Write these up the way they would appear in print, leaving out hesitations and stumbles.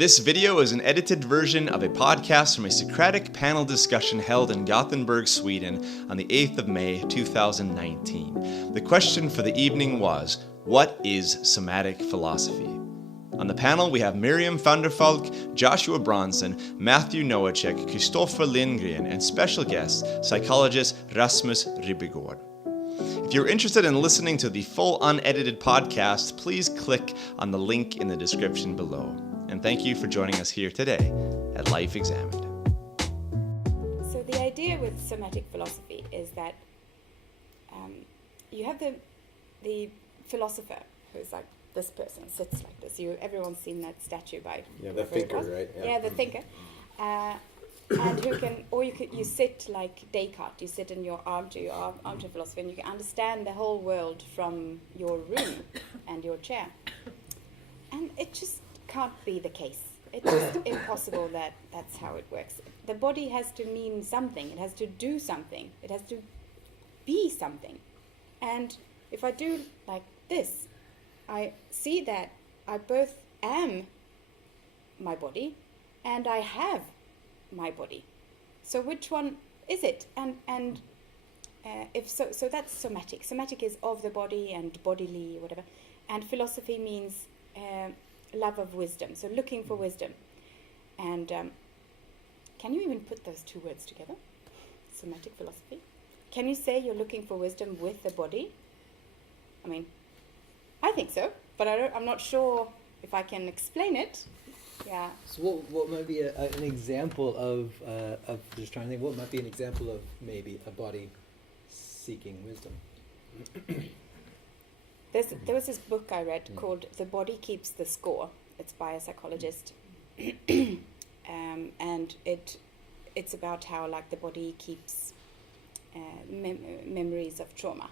This video is an edited version of a podcast from a Socratic Panel Discussion held in Gothenburg, Sweden on the 8th of May, 2019. The question for the evening was, what is Somatic Philosophy? On the panel we have Miriam van der Valk, Joshua Bronson, Matthew Nowachek, Christoffer Lindgren, and special guest, psychologist Rasmus Ribbegårdh. If you're interested in listening to the full unedited podcast, please click on the link in the description below. And thank you for joining us here today at Life.Examined. So the idea with somatic philosophy is that you have the philosopher, who's like this person, sits like this. Everyone's seen that statue by... Yeah, the thinker, right? Yeah, the thinker. And who can, or you sit like Descartes, you sit in your armchair philosophy, and you can understand the whole world from your room and your chair. And it just can't be the case. It's just impossible that that's how it works. The body has to mean something. It has to do something. It has to be something. And if I do like this, I see that I both am my body and I have my body. So which one is it? And if so, so that's somatic. Somatic is of the body and bodily, whatever. And philosophy means love of wisdom, so looking for wisdom. And can you even put those two words together? Somatic philosophy. Can you say you're looking for wisdom with the body? I mean, I think so, but I'm not sure if I can explain it. Yeah. So what might be an example of just trying to think, what might be an example of maybe a body seeking wisdom? There was this book I read called The Body Keeps the Score. It's by a psychologist. And it's about how like the body keeps memories of trauma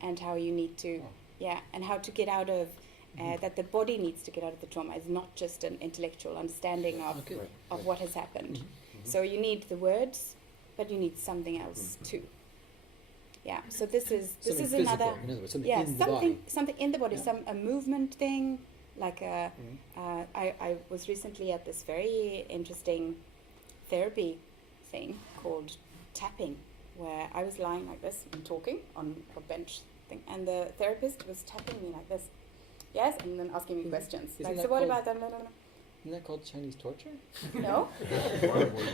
and how you need to, and how to get out of, that the body needs to get out of the trauma. It's not just an intellectual understanding of what has happened. So you need the words, but you need something else too. Yeah, so this is something another, physical, in other words, something in the body, a movement thing, like I was recently at this very interesting therapy thing called tapping, where I was lying like this and talking on a bench thing, and the therapist was tapping me like this, yes, and then asking me questions, like, so what about that? No. Isn't that called Chinese torture? No.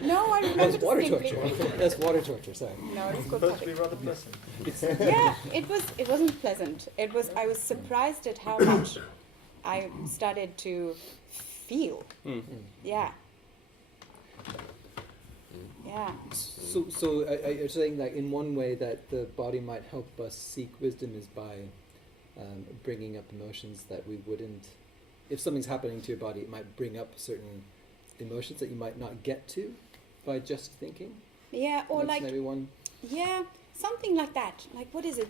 No, I remember. That's water torture. That's water torture. Sorry. No, it was called Supposed to be rather pleasant. Yeah, it wasn't pleasant. I was surprised at how much I started to feel. Yeah. Yeah. So you're saying that in one way that the body might help us seek wisdom is by bringing up emotions that we wouldn't. If something's happening to your body, it might bring up certain emotions that you might not get to by just thinking. Yeah, or that's like maybe one. Yeah, something like that. Like, what is it?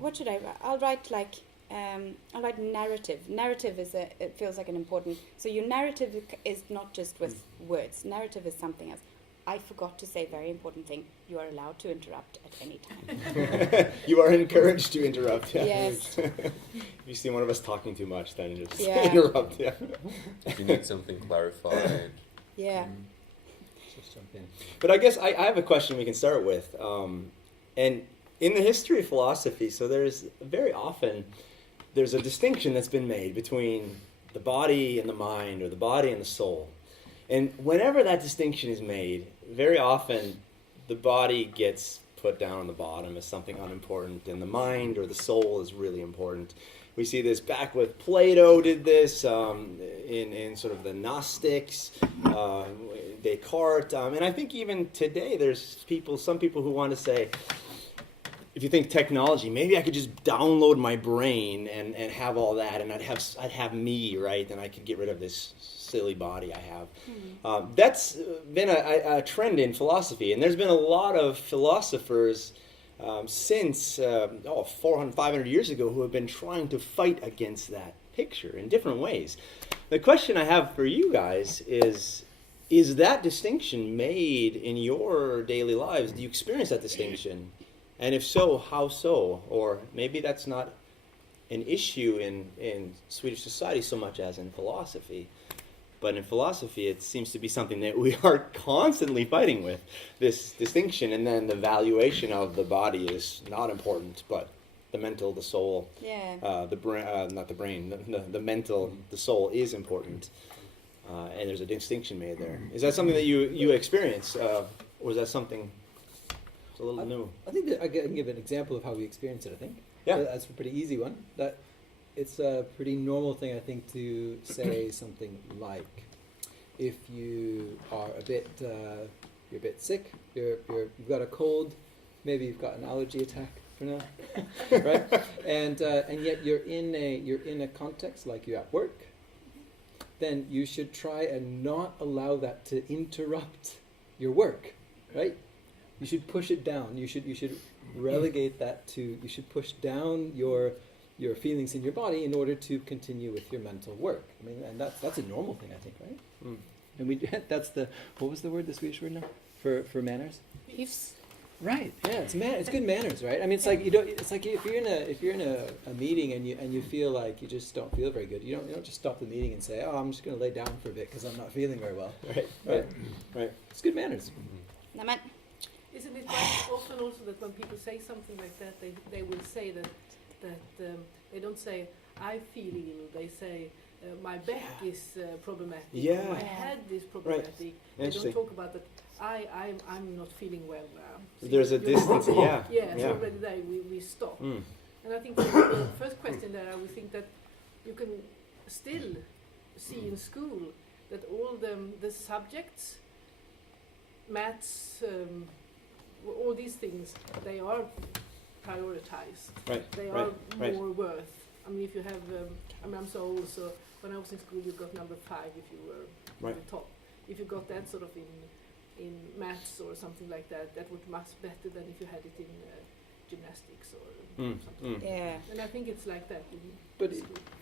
What should I write? I'll write like I'll write narrative. Narrative it feels like an important. So your narrative is not just with words. Narrative is something else. I forgot to say a very important thing. You are allowed to interrupt at any time. You are encouraged to interrupt. Yeah. Yes. If you see one of us talking too much, then just interrupt. Yeah. If you need something clarified. Yeah. Just jump in. But I guess I have a question we can start with. And in the history of philosophy, so there's a distinction that's been made between the body and the mind, or the body and the soul. And whenever that distinction is made, very often the body gets put down on the bottom as something unimportant, and the mind or the soul is really important. We see this back with Plato did this, in sort of the Gnostics, Descartes, and I think even today there's some people who want to say, if you think technology, maybe I could just download my brain and have all that, and I'd have me, right? And I could get rid of this silly body I have. That's been a trend in philosophy, and there's been a lot of philosophers since 400, 500 years ago who have been trying to fight against that picture in different ways. The question I have for you guys is that distinction made in your daily lives? Do you experience that distinction? And if so, how so? Or maybe that's not an issue in Swedish society so much as in philosophy. But in philosophy, it seems to be something that we are constantly fighting with, this distinction, and then the valuation of the body is not important, but the mental, the soul, the brain, not the brain, the mental, the soul is important, and there's a distinction made there. Is that something that you experience, or is that something a little new? I think that I can give an example of how we experience it, I think. Yeah. That's a pretty easy one. That it's a pretty normal thing, I think, to say something like, if you are a bit, you're a bit sick, you've got a cold, maybe you've got an allergy attack for now, right? And yet you're in a context like you're at work, then you should try and not allow that to interrupt your work, right? You should push it down. You should relegate that to. You should push down your feelings in your body in order to continue with your mental work. I mean, and that's a normal thing, I think, right? Mm. And we that's the what was the word, the Swedish word now for manners? Hyfs. Right. Yeah, it's good manners, right? I mean, it's like you don't. It's like if you're in a meeting and you feel like you just don't feel very good. You don't just stop the meeting and say, oh, I'm just going to lay down for a bit because I'm not feeling very well. Right. It's good manners. Nämen. Isn't it quite often also that when people say something like that, they will say that they don't say I feel ill. They say my back is problematic. Yeah. Or my head is problematic. Right. They don't talk about that. I'm not feeling well now. So There's a distance. Yeah. So already there we stop. Mm. And I think for the first question there, I would think that you can still see in school that all the subjects, maths, all these things, they are prioritized. Right. They are more worth. I mean, if you have, I'm so old, so when I was in school, you got number 5 if you were at the top. If you got that sort of in maths or something like that, that would much better than if you had it in gymnastics or something. Yeah. And I think it's like that. But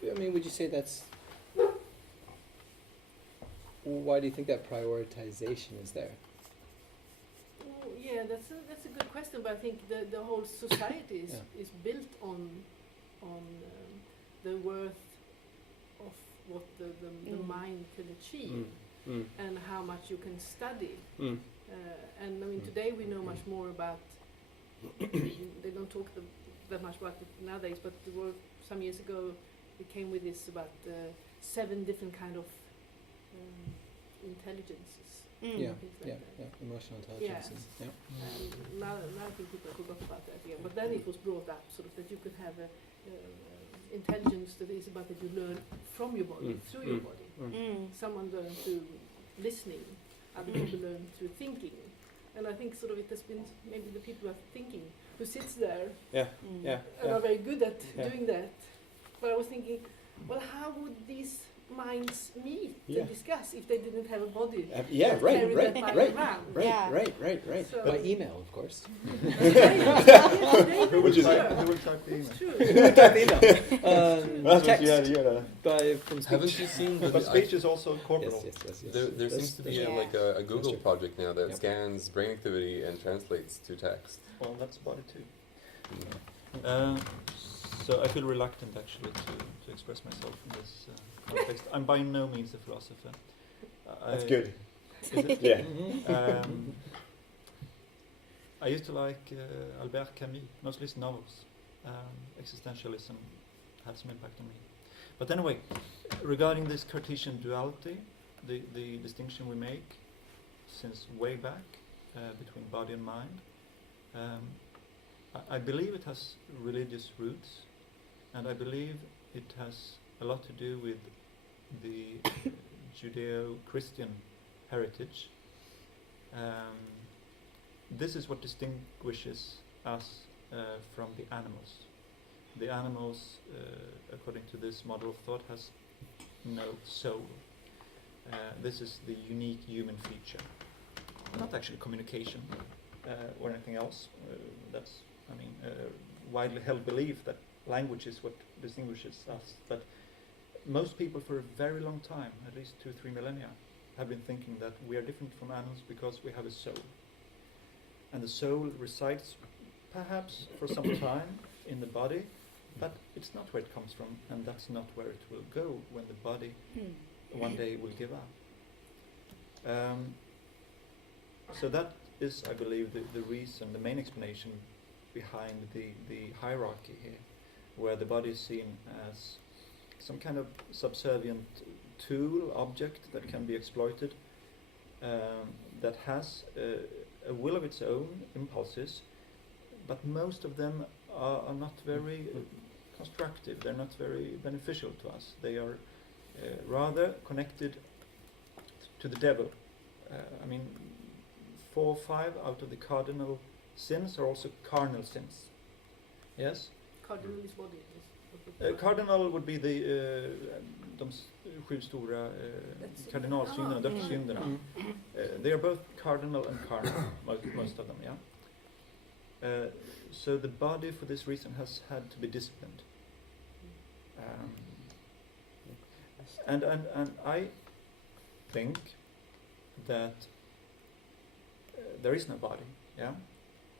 I mean, would you say that's? Why do you think that prioritization is there? Oh, yeah, that's a good question. But I think the whole society is built on the worth of what the mind can achieve. And how much you can study. And I mean, today we know much more about, they don't talk that much about it nowadays, but there were some years ago, we came with this about 7 different kind of intelligences. Things like that. Emotional intelligence. Yes. And now I think people forgot about that again. But then it was brought up sort of that you could have intelligence that is about that you learn from your body, through your body. Someone learns through listening, other people learn through thinking. And I think sort of it has been maybe the people who are thinking, who sits there and are very good at doing that. But I was thinking, well, how would these minds meet and discuss if they didn't have a body? Right. So By email, of course. Which is true. Haven't you seen? But speech is also corporal. Yes. There seems to be a Google project now that scans brain activity and translates to text. Well, that's body too. So I feel reluctant actually to express myself in this context. I'm by no means a philosopher. That's good. Is it? Yeah. I used to like Albert Camus, mostly his novels. Existentialism had some impact on me. But anyway, regarding this Cartesian duality, the distinction we make since way back between body and mind, I believe it has religious roots, and I believe it has a lot to do with the Judeo-Christian heritage. This is what distinguishes us from the animals. The animals, according to this model of thought, has no soul. This is the unique human feature. Not actually communication or anything else. That's, widely held belief that language is what distinguishes us. But most people for a very long time, at least 2-3 millennia, have been thinking that we are different from animals because we have a soul. And the soul resides perhaps for some time in the body, but it's not where it comes from, and that's not where it will go when the body one day will give up. So that is, I believe, the reason, the main explanation behind the hierarchy here, where the body is seen as some kind of subservient tool, object that can be exploited, that has a will of its own, impulses, but most of them are not very constructive, they're not very beneficial to us. They are rather connected to the devil. I mean, 4 or 5 out of the cardinal sins are also carnal sins. Yes? Cardinal is body. Cardinal would be de 7 stora kardinalsynderna, dödssynderna. They are both cardinal and carnal, most of them, yeah? So the body, for this reason, has had to be disciplined. And I think that there is no body, yeah?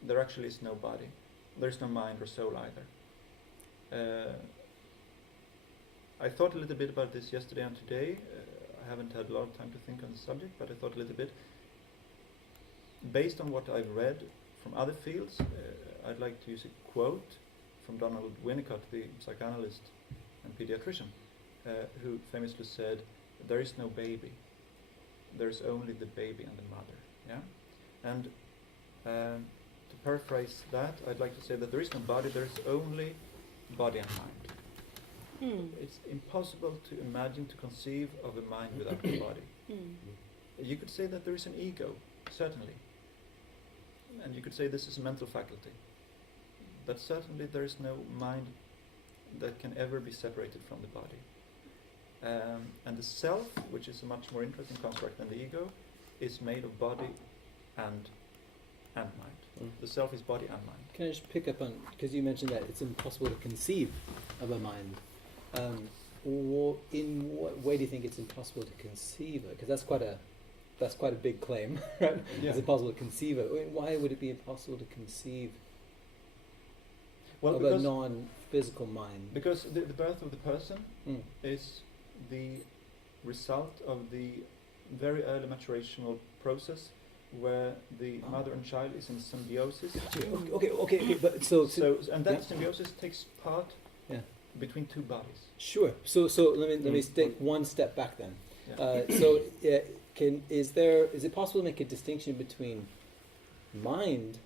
There actually is no body. There is no mind or soul either. I thought a little bit about this yesterday and today. I haven't had a lot of time to think on the subject, but I thought a little bit. Based on what I've read from other fields, I'd like to use a quote from Donald Winnicott, the psychoanalyst and pediatrician, who famously said, "There is no baby. There is only the baby and the mother." Yeah, and to paraphrase that, I'd like to say that there is no body. There is only body and mind. It's impossible to imagine, to conceive of a mind without a body. You could say that there is an ego, certainly, and you could say this is a mental faculty, but certainly there is no mind that can ever be separated from the body. And the self, which is a much more interesting construct than the ego, is made of body and mind. The self is body and mind. Can I just pick up on, because you mentioned that it's impossible to conceive of a mind. In what way do you think it's impossible to conceive it? Because that's quite a big claim, right? Yeah. It's impossible to conceive it. Why would it be impossible to conceive of a non-physical mind? Because the birth of the person is the result of the very early maturational process where the mother and child is in symbiosis. Okay. But so and that symbiosis takes part between 2 bodies. Sure. So let me take one step back then. Yeah. Is it possible to make a distinction between mind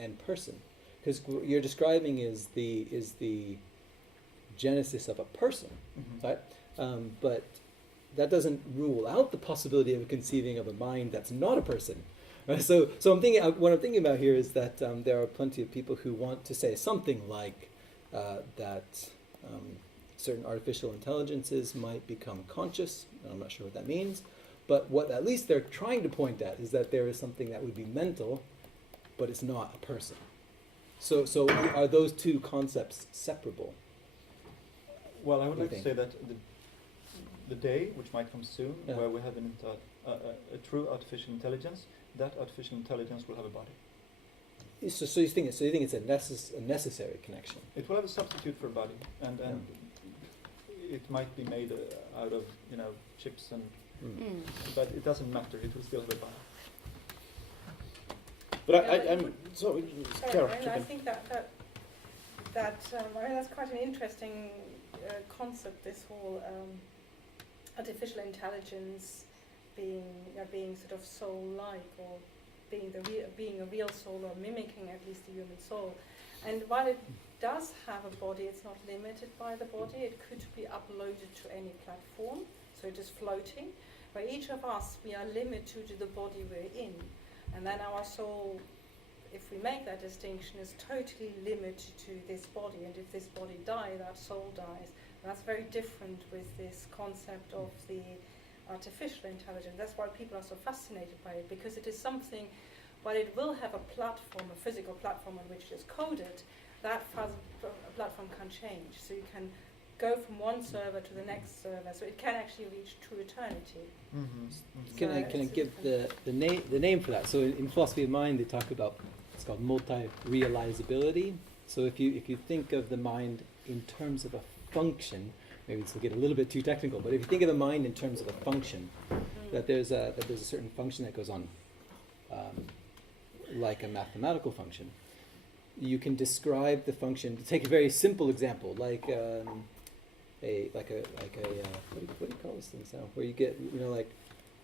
and person? Because what you're describing is the genesis of a person, right? But that doesn't rule out the possibility of conceiving of a mind that's not a person. Right? So what I'm thinking about here is that there are plenty of people who want to say something like that certain artificial intelligences might become conscious. I'm not sure what that means, but what at least they're trying to point at is that there is something that would be mental, but it's not a person. So are those 2 concepts separable? Well, I would like to say that the day, which might come soon, where we have a true artificial intelligence, that artificial intelligence will have a body. So you think it's a necessary connection? It will have a substitute for a body, and it might be made out of chips and, but it doesn't matter. It will still have a body. But I'm so. Carol, I think that's quite an interesting concept. This whole artificial intelligence being sort of soul-like, or being a real soul, or mimicking at least the human soul. And while it does have a body, it's not limited by the body. It could be uploaded to any platform, so it is floating. But each of us, we are limited to the body we're in. And then our soul, if we make that distinction, is totally limited to this body. And if this body dies, that soul dies. And that's very different with this concept of the artificial intelligence. That's why people are so fascinated by it, because it is something, while it will have a platform, a physical platform on which it is coded, that platform can change. So you can go from one server to the next server, so it can actually reach true eternity. Can I give the name for that? So in philosophy of mind, they talk about, it's called multi-realisability. So if you think of the mind in terms of a function, maybe this will get a little bit too technical, but if you think of the mind in terms of a function, that there's a certain function that goes on, like a mathematical function. You can describe the function. To take a very simple example, like what do you call these things now? Where you get, like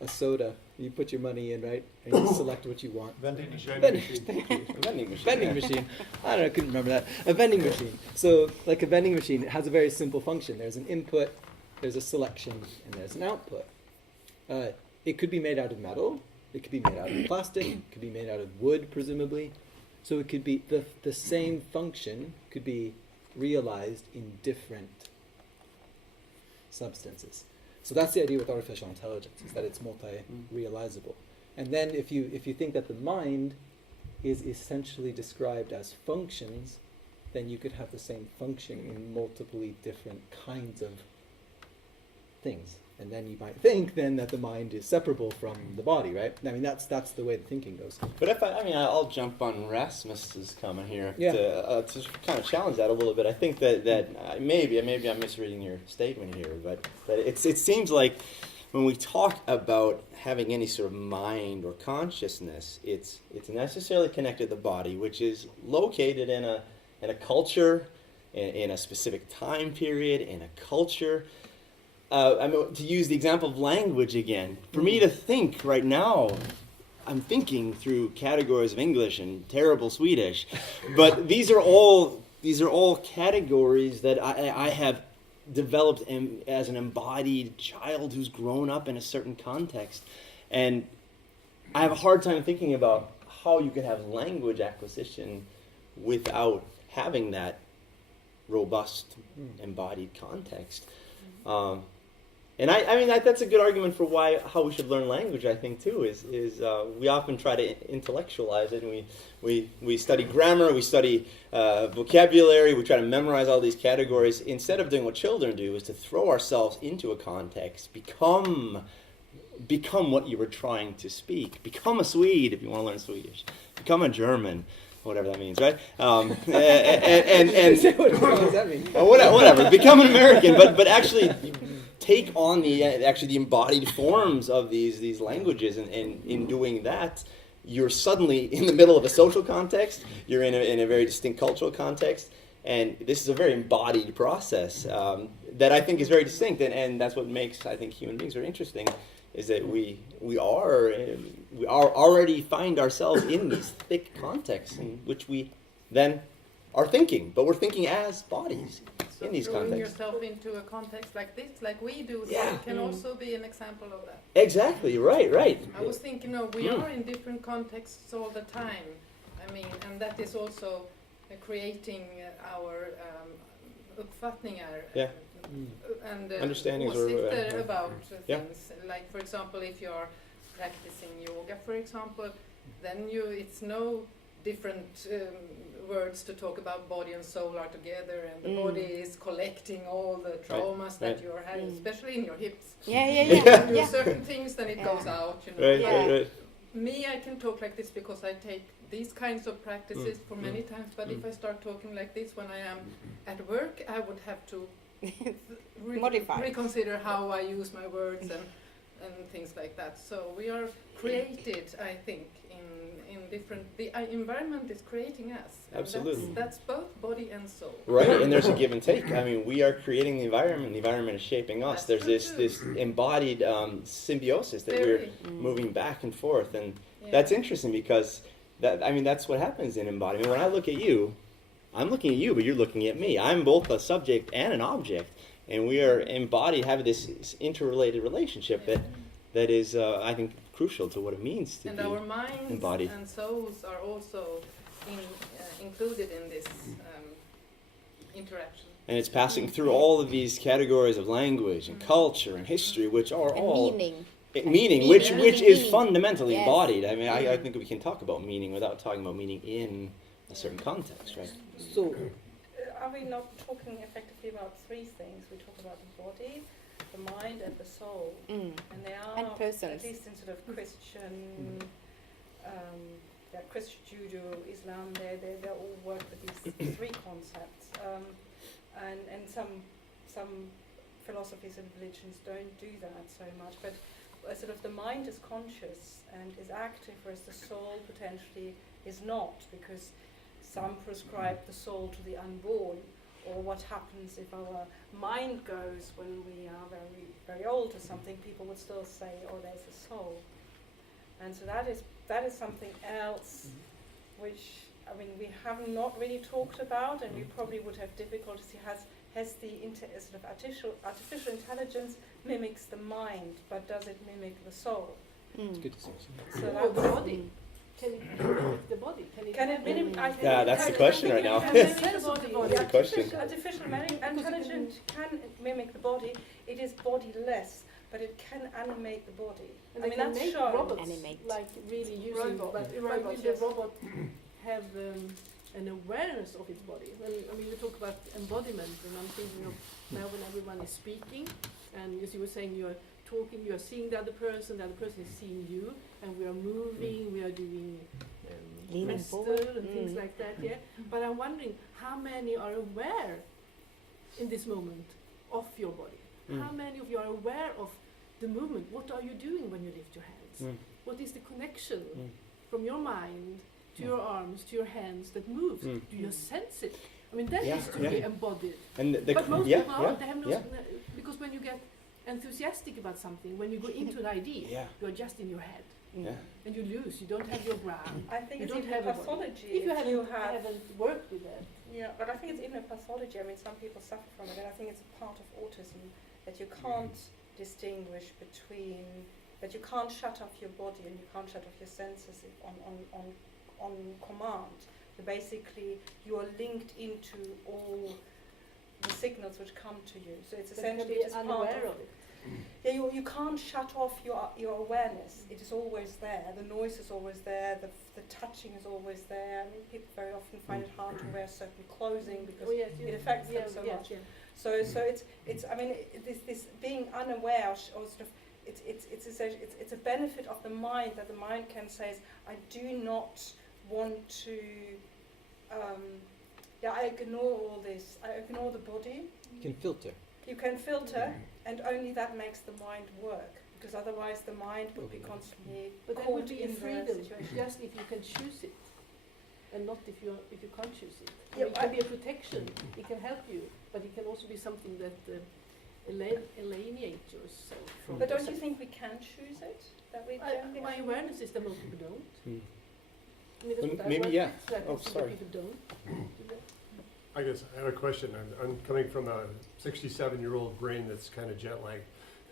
a soda, you put your money in, right, and you select what you want. Vending machine. Thank you. A vending machine. Vending machine. I don't know, I couldn't remember that. A vending machine. So, like a vending machine, it has a very simple function. There's an input, there's a selection, and there's an output. It could be made out of metal. It could be made out of plastic. It could be made out of wood, presumably. So it could be the same function could be realized in different substances. So that's the idea with artificial intelligence, is that it's multi-realizable. And then if you think that the mind is essentially described as functions, then you could have the same function in multiply different kinds of things. And then you might think then that the mind is separable from the body, right? I mean, that's the way the thinking goes. But I'll jump on Rasmus's comment here Yeah. to kind of challenge that a little bit. I think that maybe I'm misreading your statement here, but it seems like when we talk about having any sort of mind or consciousness, it's necessarily connected to the body, which is located in a culture, in a specific time period, in a culture. To use the example of language again, for me to think right now, I'm thinking through categories of English and terrible Swedish, but these are all categories that I have developed as an embodied child who's grown up in a certain context, and I have a hard time thinking about how you could have language acquisition without having that robust embodied context. And that's a good argument for how we should learn language, I think, too, is we often try to intellectualize it, and we study grammar, we study vocabulary, we try to memorize all these categories, instead of doing what children do, is to throw ourselves into a context, become what you were trying to speak, become a Swede if you want to learn Swedish, become a German, whatever that means, right? And what does that mean? Whatever, become an American, but actually take on the embodied forms of these languages, and in doing that, you're suddenly in the middle of a social context, you're in a very distinct cultural context, and this is a very embodied process that I think is very distinct, and that's what makes, I think, human beings very interesting, is that we already find ourselves in these thick contexts in which we then are thinking, but we're thinking as bodies. So in these throwing contexts. yourself into a context like this, like we do, Yeah. can also be an example of that. Exactly, right. I was thinking, we are in different contexts all the time. I mean, and that is also creating our uppfattningar. Yeah. And Understandings åsikter about yeah. things. Like, for example, if you're practicing yoga, for example, then it's no different words to talk about body and soul are together, and the body is collecting all the traumas that you're having, especially in your hips. Yeah. You do certain things, then it goes out. Right. Me, I can talk like this because I take these kinds of practices for many times, but if I start talking like this when I am at work, I would have to reconsider how I use my words and things like that. So we are created, I think, in different. The environment is creating us. Absolutely. That's both body and soul. Right, and there's a give and take. I mean, we are creating the environment is shaping us. That's There's this embodied symbiosis that we're moving back and forth, and that's interesting because that's what happens in embodiment. When I look at you, I'm looking at you, but you're looking at me. I'm both a subject and an object, and we are embodied, have this interrelated relationship that is, I think, crucial to what it means to be our minds embodied. And souls are also included in this interaction. And it's passing through all of these categories of language and culture and history, which are all meaning, which is fundamentally embodied. I mean, I think we can talk about meaning without talking about meaning in a certain context, right? So, are we not talking effectively about three things? We talk about the body, the mind, and the soul, and they are, and persons. at least in sort of Christian, Christian Judo, Islam. They all work with these three concepts, and some philosophies and religions don't do that so much, but sort of the mind is conscious and is active, whereas the soul potentially is not, because some prescribe the soul to the unborn, or what happens if our mind goes when we are very, very old or something. People would still say, oh, there's a soul. And so that is something else which, I mean, we have not really talked about, and we probably would have difficulties. Has the sort of artificial intelligence mimics the mind, but does it mimic the soul? It's good to see. So Or the body. Can it mimic the body? Can it mimic? Yeah, that's the question right now. That's the question. Artificial intelligence can mimic the body. It is bodiless, but it can animate the body. And I mean, they can that's make shown. robots, Animate. like really using, Robot. but Robots, will yes. the robot have an awareness of its body? Well, I mean, you talk about embodiment, and I'm thinking of now when everyone is speaking, and as you were saying, you're talking, you're seeing the other person is seeing you, and we are moving, we are doing Leaning gesture forward. and things like that, yeah. But I'm wondering how many are aware in this moment of your body? How many of you are aware of the movement? What are you doing when you lift your hands? What is the connection from your mind to your arms, to your hands that moves? Do you sense it? I mean, that is to be embodied. And But most people aren't. They have no, because when you get enthusiastic about something, when you go into an idea, you're just in your head. And you lose. You don't have your ground. I think You it's don't even have a a body. pathology. If you haven't worked with that. Yeah, but I think it's even a pathology. I mean, some people suffer from it, and I think it's a part of autism that you can't distinguish between, that you can't shut off your body and you can't shut off your senses on command. So basically, you are linked into all the signals which come to you. So it's essentially be just part unaware of it. Yeah, you can't shut off your awareness. It is always there. The noise is always there. The touching is always there. I mean, people very often find it hard to wear certain clothing because it affects them so much. So it's I mean this being unaware or sort of it's a benefit of the mind, that the mind can say, I do not want to. I ignore all this. I ignore the body. You can filter. You can filter, and only that makes the mind work, because otherwise the mind would be constantly But that caught would be a in the freedom, situation. just if you can choose it, and not if you can't choose it. Yeah, It can be a protection. It can help you, but it can also be something that alienates yourself from. But don't you think we can choose it? That we can my awareness is that most people don't. I mean, that's what I Maybe, work yeah. with, that Oh, some sorry. people don't. do that. I guess I have a question. I'm coming from a 67-year-old brain that's kind of jet-lagged,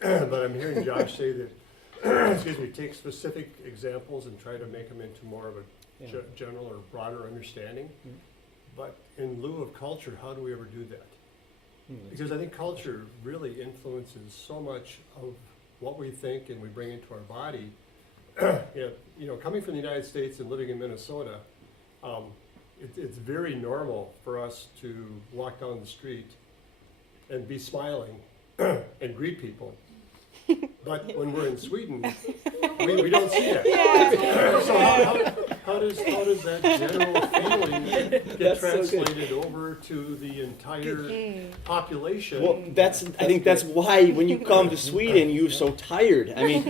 but I'm hearing Josh say that, excuse me, take specific examples and try to make them into more of a general or broader understanding. But in lieu of culture, how do we ever do that? Because I think culture really influences so much of what we think and we bring into our body. Coming from the United States and living in Minnesota, it's very normal for us to walk down the street and be smiling and greet people. But when we're in Sweden, we don't see that. So how does that general feeling get translated over to the entire population? Well, I think that's why when you come to Sweden, you're so tired. I mean,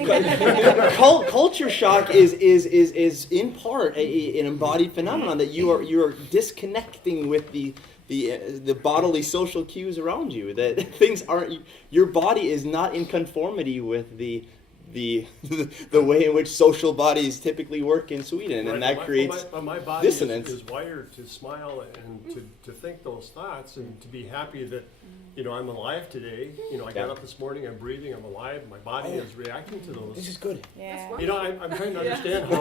culture shock is in part an embodied phenomenon, that you are disconnecting with the bodily social cues around you. That things aren't. Your body is not in conformity with the way in which social bodies typically work in Sweden, and that creates my body dissonance. Is wired to smile and to think those thoughts and to be happy that I'm alive today. I got up this morning, I'm breathing, I'm alive. My body is reacting to those. This is good. Yeah. I'm trying to understand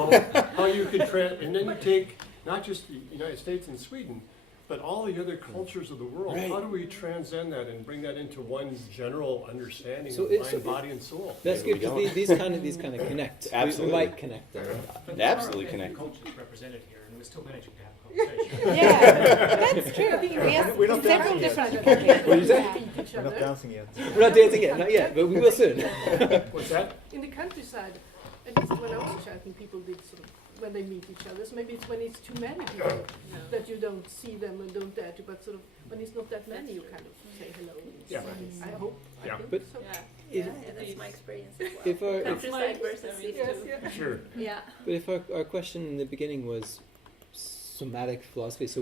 how you could and then you take not just the United States and Sweden, but all the other cultures of the world. Right. How do we transcend that and bring that into one general understanding So of mind, body, and soul? That's good, because these kind of connect. Absolutely. We might connect there. Absolutely connect. Cultures represented here, and we're still managing to have a conversation. Yeah, that's true. We have We're not several dancing different. What did you say? We're not dancing yet. We're not dating yet, not yet, but we will soon. What's that? In the countryside, at least when I was a child, I think people did sort of, when they meet each other. So maybe it's when it's too many people that you don't see them and don't dare to, but sort of when it's not that many, you kind of say hello. Yeah. I hope. Yeah. I think But so. That's my experience as well. If our, Countryside versus city. Sure. Yeah. but if our question in the beginning was somatic philosophy, so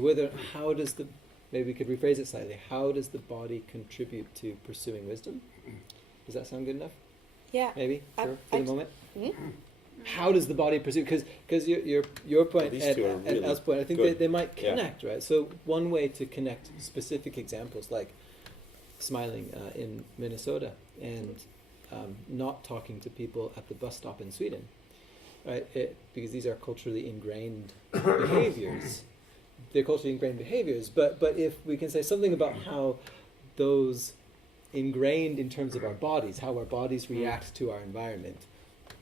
how does the, maybe we could rephrase it slightly, how does the body contribute to pursuing wisdom? Does that sound good enough? Yeah. Maybe for the moment. Hmm? How does the body pursue? Because your point These and two are really Al's point, I think good. they might Yeah. connect, right? So one way to connect specific examples like smiling in Minnesota and not talking to people at the bus stop in Sweden, right? Because these are culturally ingrained behaviors. They're culturally ingrained behaviors, but if we can say something about how those ingrained in terms of our bodies, how our bodies react to our environment,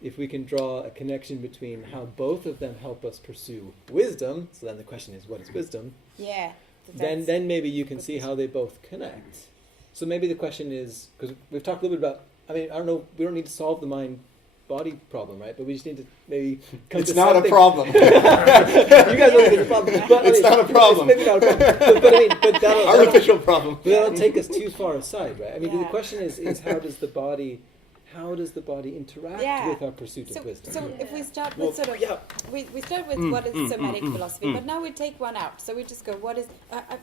if we can draw a connection between how both of them help us pursue wisdom, so then the question is, what is wisdom? Yeah. Then maybe you can see how they both connect. So maybe the question is, because we've talked a little bit about, I mean, I don't know, we don't need to solve the mind-body problem, right? But we just need to maybe come It's to not something. a problem. You guys don't think it's a problem. But, It's not a problem. It's maybe not a problem. But I mean, but that'll Artificial problem. But that'll take us too far aside, right? I mean, the Yeah. question is how does the body interact Yeah. with our pursuit of wisdom? So if we start Well, with sort of, yeah. we start with what is somatic philosophy, but now we take one out. So we just go, what is,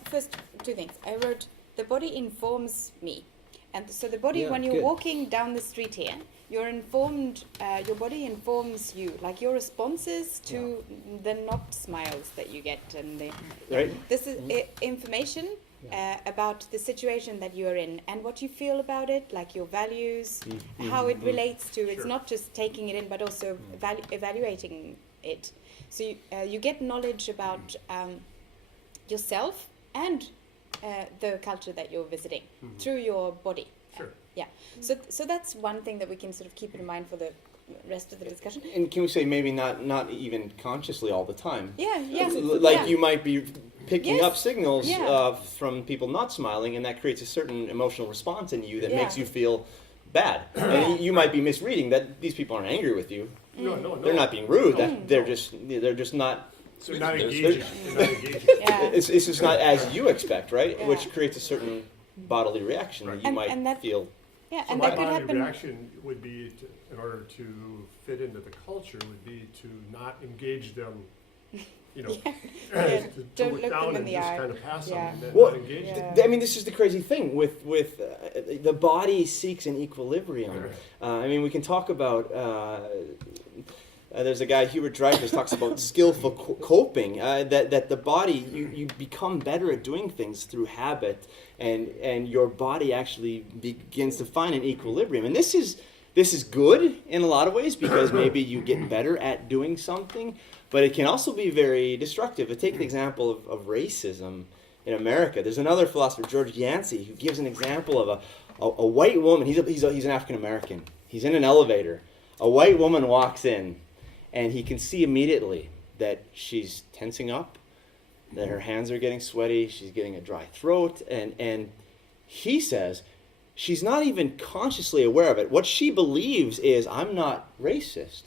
first two things. I wrote, the body informs me. And so the body, Yeah, when you're good. walking down the street here, you're informed, your body informs you, like your responses to the not smiles that you get. And the, Right. this is information about the situation that you're in and what you feel about it, like your values, how it relates to, it's Sure. not just taking it in, but also evaluating it. So you get knowledge about yourself and the culture that you're visiting through your body. Sure. Yeah. So that's one thing that we can sort of keep in mind for the rest of the discussion. And can we say maybe not even consciously all the time? Yeah. Like you might be picking Yes. up signals Yeah. from people not smiling, and that creates a certain emotional response in you that Yeah. makes you feel bad. And you might be misreading that these people aren't angry with you. No. They're not being rude. They're just not. So not There's- engaging. They're not engaging. Yeah. It's just not as you expect, right? Yeah. Which creates a certain bodily reaction that you And might that- feel. Yeah, So and my that could bodily happen. reaction would be, in order to fit into the culture, would be to not engage them, Yeah. to Don't look look down them in and the just eye. kind of pass Yeah. them and Well, not engage them. Yeah. I mean, this is the crazy thing with the body seeks an equilibrium. I mean, we can talk about. There's a guy, Hubert Dreyfus, talks about skillful coping. That the body you become better at doing things through habit, and your body actually begins to find an equilibrium. And this is good in a lot of ways because maybe you get better at doing something, but it can also be very destructive. Take the example of racism in America. There's another philosopher, George Yancey, who gives an example of a white woman. He's an African American. He's in an elevator. A white woman walks in, and he can see immediately that she's tensing up, that her hands are getting sweaty, she's getting a dry throat, and he says she's not even consciously aware of it. What she believes is, I'm not racist.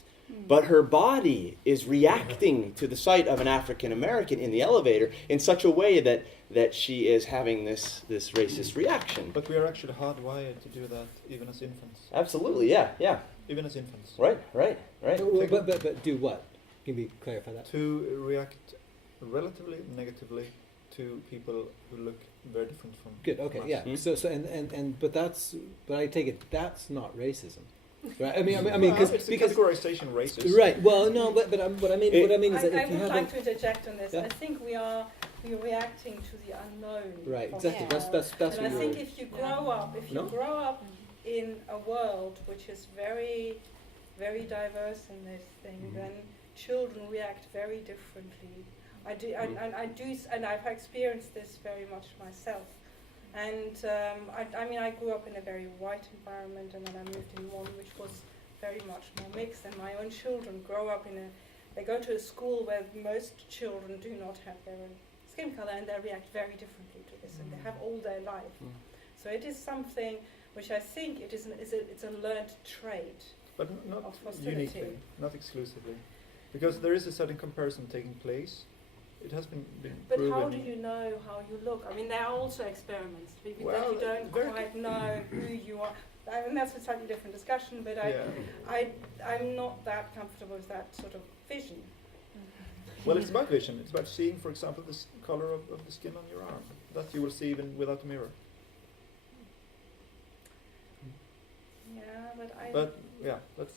But her body is reacting to the sight of an African American in the elevator in such a way that she is having this racist reaction. But we are actually hardwired to do that even as infants. Absolutely, yeah. Even as infants. Right. But do what? Can we clarify that? To react relatively negatively to people who look very different from Good. Okay. us. Yeah. But I take it that's not racism, right? I mean, Well, because it's the categorization racist. right. Well, no, but what I mean is that I if you would haven't like to interject on this. Yeah. I think we're reacting to the unknown. right, of exactly. the That's world. what And I you're. think if you grow up in a world which is very, very diverse in this thing, then children react very differently. And I've experienced this very much myself. And I mean, I grew up in a very white environment, and then I moved in one which was very much more mixed. And my own children they go to a school where most children do not have their own skin color, and they react very differently to this, and they have all their life. So it is something which I think it's a learned trait. But not Of hostility. uniquely, not exclusively. Because there is a certain comparison taking place. It has been But proven. how do you know how you look? I mean, there are also experiments that you Well, don't quite know who you are. I mean, that's a slightly different discussion, but I'm not that comfortable with that sort of vision. Well, it's about vision. It's about seeing, for example, the color of the skin on your arm. That you will see even without a mirror. Yeah, but But yeah, that's.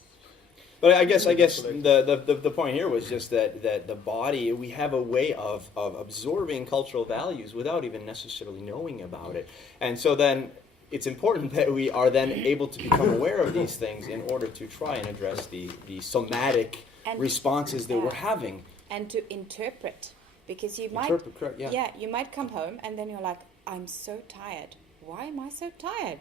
But I guess the point here was just that the body, we have a way of absorbing cultural values without even necessarily knowing about it. And so then it's important that we are then able to become aware of these things in order to try and address the somatic responses that we're having. And to interpret. Because you might Correct, yeah. you might come home and then you're like, I'm so tired. Why am I so tired?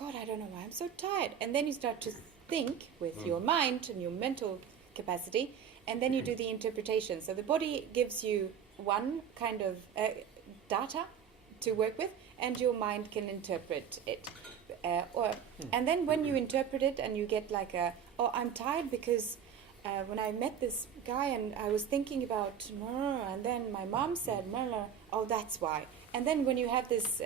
God, I don't know why I'm so tired. And then you start to think with your mind and your mental capacity, and then you do the interpretation. So the body gives you one kind of data to work with, and your mind can interpret it. And then when you interpret it and you get like I'm tired because when I met this guy and I was thinking about and then my mom said oh, that's why. And then when you have this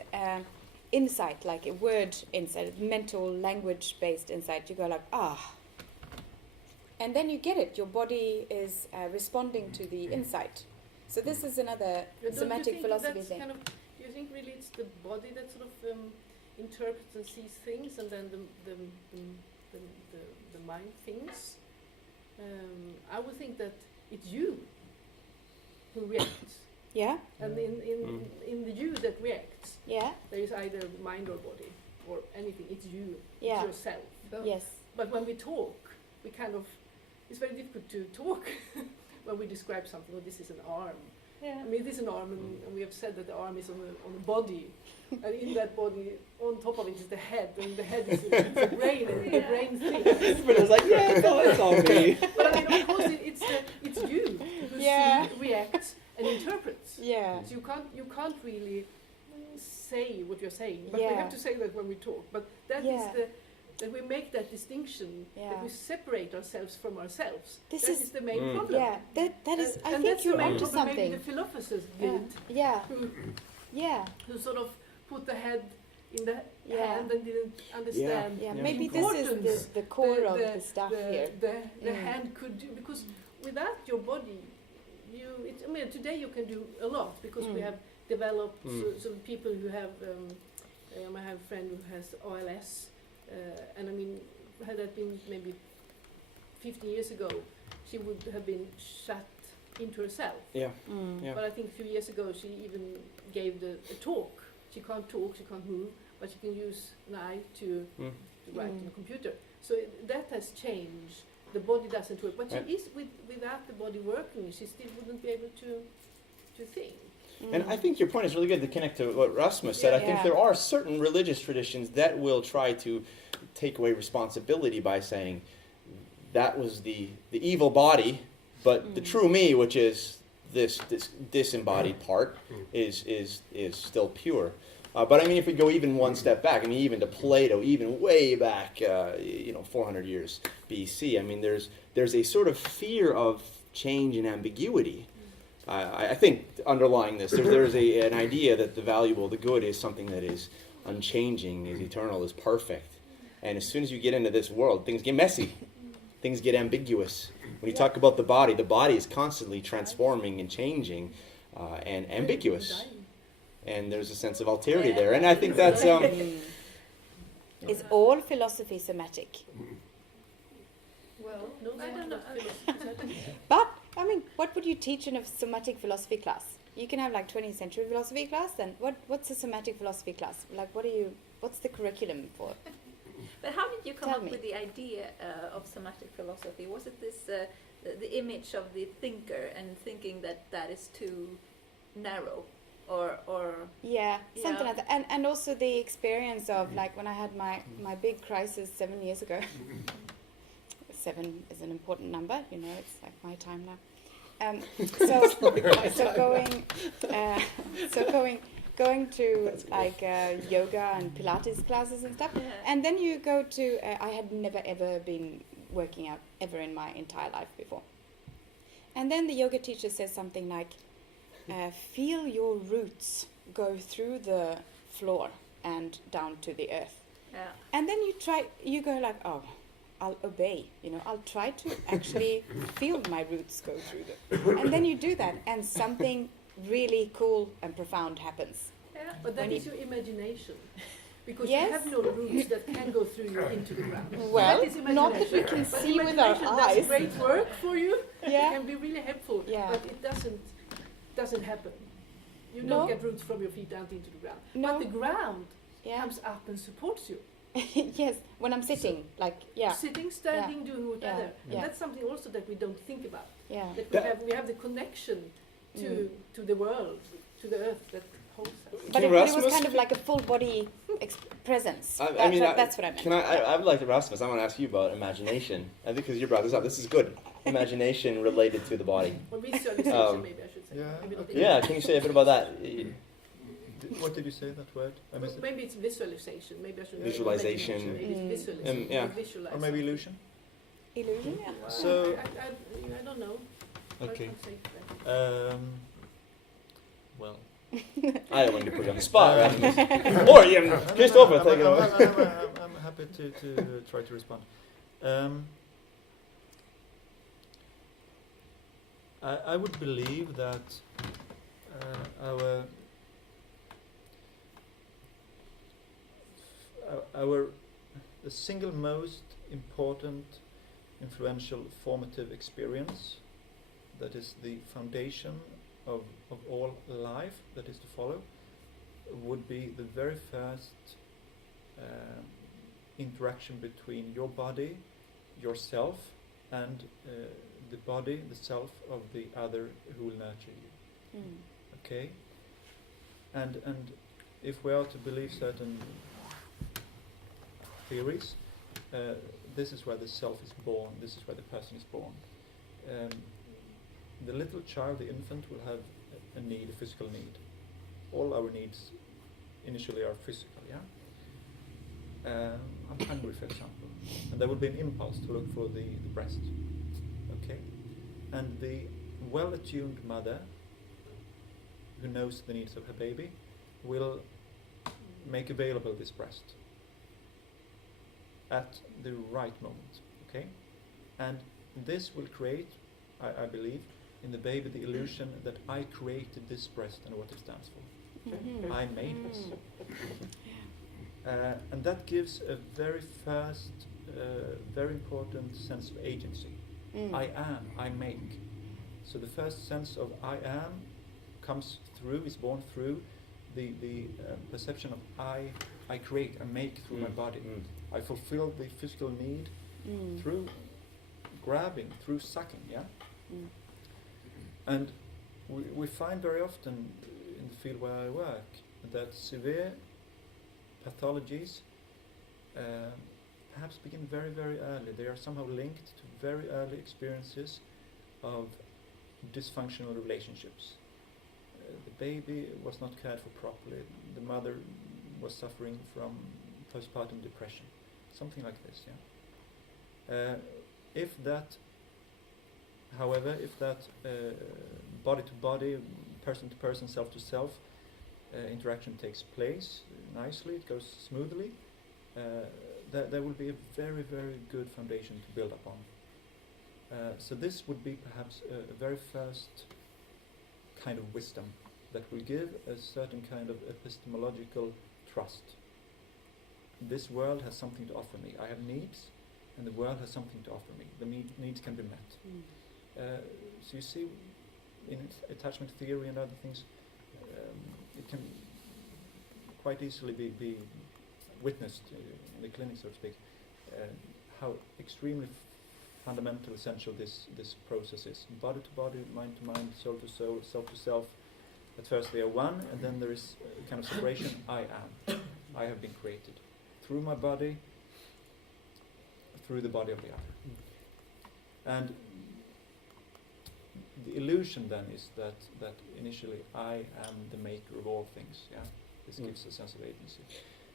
insight, like a word insight, mental language-based insight, you go like, and then you get it. Your body is responding to the insight. So this is another somatic philosophy thing. Do you think really it's the body that sort of interprets and sees things, and then the mind thinks? I would think that it's you who reacts. Yeah. And in the you that reacts, yeah, there is either mind or body or anything. It's you. Yeah. It's yourself. Yes. But when we talk, it's very difficult to talk when we describe something. Oh, this is an arm. Yeah. I mean, this is an arm, and we have said that the arm is on a body, and in that body, on top of it is the head, and the head is the brain, and the brain thinks. But it's like, it's all me. But I mean, of course, it's you who reacts and interprets. Yeah. So you can't really say what you're saying, but we have to say that when we talk. But that is that we make that distinction, that we separate ourselves from ourselves. That is the main problem. Yeah, that is. I and think that's you're the main onto problem. something. Maybe the philosophers did. Who sort of put the head in the hand and didn't understand. Yeah. Maybe this is the core of the stuff here. The hand could do, because without your body, today you can do a lot because we have developed some people who have. I have a friend who has ALS, and I mean, had that been maybe 50 years ago, she would have been shut into herself. Yeah. But I think a few years ago she even gave a talk. She can't talk, she can't move, but she can use an eye to write on a computer. So that has changed. The body doesn't work, but she is without the body working, she still wouldn't be able to think. And I think your point is really good to connect to what Rasmus said. I think there are certain religious traditions that will try to take away responsibility by saying that was the evil body, but the true me, which is this disembodied part, is still pure. But I mean, if we go even one step back, I mean, even to Plato, even way back, 400 years BC, I mean, there's a sort of fear of change and ambiguity. I think underlying this, there's an idea that the valuable, the good, is something that is unchanging, is eternal, is perfect. And as soon as you get into this world, things get messy. Things get ambiguous. When you talk about the body is constantly transforming and changing and ambiguous. And there's a sense of alterity there. And I think that's... Is all philosophy somatic? Well, no, I don't know. But, I mean, what would you teach in a somatic philosophy class? You can have like 20th century philosophy class, then what's a somatic philosophy class? Like, what's the curriculum for? But how did you come Tell up me. with the idea of somatic philosophy? Was it this the image of the thinker and thinking that is too narrow, or something like that, and also the experience of like when I had my big crisis 7 years ago. 7 is an important number, it's like my time now. Going to like yoga and Pilates classes and stuff, and then you go to. I had never ever been working out ever in my entire life before, And then the yoga teacher says something like, feel your roots go through the floor and down to the earth. Yeah. And then you go like, oh, I'll obey, I'll try to actually feel my roots go through and then you do that and something really cool and profound happens. Yeah, but that is your imagination. Because Yes. you have no roots that can go through you into the ground. Well, that is not that we can But see with our imagination eyes. does great work for you. Yeah. It can be really helpful. Yeah. But it doesn't happen. You No. don't get roots from your feet down into the ground. No. But the ground Yeah. comes up and supports you. Yes, when I'm sitting, Sitting, standing, doing whatever. Yeah. And Yeah. that's something also that we don't think about. yeah. That we have the connection to the world, to the earth that holds us. But it was kind of like a full body presence. That's what I meant. I would like to, Rasmus, I want to ask you about imagination. I think because you brought this up, this is good. Imagination related to the body. Or visualization, maybe I should say. Yeah, Maybe not okay. Yeah, can you say a bit about that? What did you say, that word? I missed it. Maybe it's visualization. Maybe I should Visualization. Maybe it's visualization. Yeah. Visualize Or maybe something. illusion? Illusion, yeah. So- I don't know. Okay. I can't say that. Well. I don't want to put you on the spot, Rasmus. Or even Christoffer, take it away. I'm happy to try to respond. I would believe that the single most important influential formative experience, that is the foundation of all life that is to follow, would be the very first interaction between your body, yourself, and the body, the self of the other who will nurture you. Okay? And if we are to believe certain theories, this is where the self is born, this is where the person is born. The little child, the infant, will have a need, a physical need. All our needs initially are physical, yeah? I'm hungry, for example, and there will be an impulse to look for the breast, okay? And the well-attuned mother, who knows the needs of her baby, will make available this breast at the right moment, okay? And this will create, I believe, in the baby the illusion that I created this breast and what it stands for. Mm-hmm. I made this. And that gives a very first, very important sense of agency. I am, I make. So the first sense of I am is born through the perception of I create, I make through my body. I fulfill the physical need through grabbing, through sucking, yeah? And we find very often in the field where I work that severe pathologies perhaps begin very, very early. They are somehow linked to very early experiences of dysfunctional relationships. The baby was not cared for properly. The mother was suffering from postpartum depression. Something like this, yeah? If that body-to-body, person-to-person, self-to-self interaction takes place nicely, it goes smoothly, there will be a very, very good foundation to build upon. So this would be perhaps a very first kind of wisdom that will give a certain kind of epistemological trust. This world has something to offer me. I have needs, and the world has something to offer me. The needs can be met. So you see, in attachment theory and other things, it can quite easily be witnessed in the clinic, so to speak, how extremely fundamental, essential this process is. Body to body, mind to mind, soul to soul, self to self. At first they are one, and then there is a kind of separation. I am. I have been created through my body, through the body of the other. And the illusion then is that initially I am the maker of all things. Yeah, this gives a sense of agency.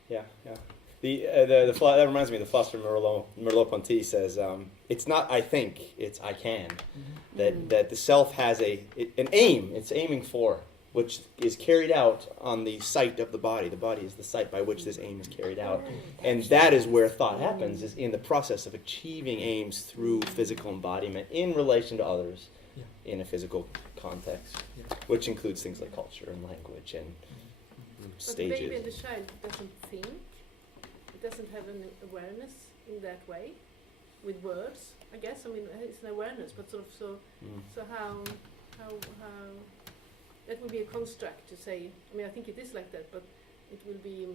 Yeah, yeah. That reminds me, the philosopher Merleau-Ponty says, it's not I think, it's I can. That the self has an aim, it's aiming for, which is carried out on the sight of the body. The body is the site by which this aim is carried out. And that is where thought happens, is in the process of achieving aims through physical embodiment in relation to others in a physical context, which includes things like culture and language and stages. But maybe the child doesn't think, it doesn't have an awareness in that way, with words, I guess. I mean, it's an awareness, but sort of so how that would be a construct to say. I mean, I think it is like that, but it will be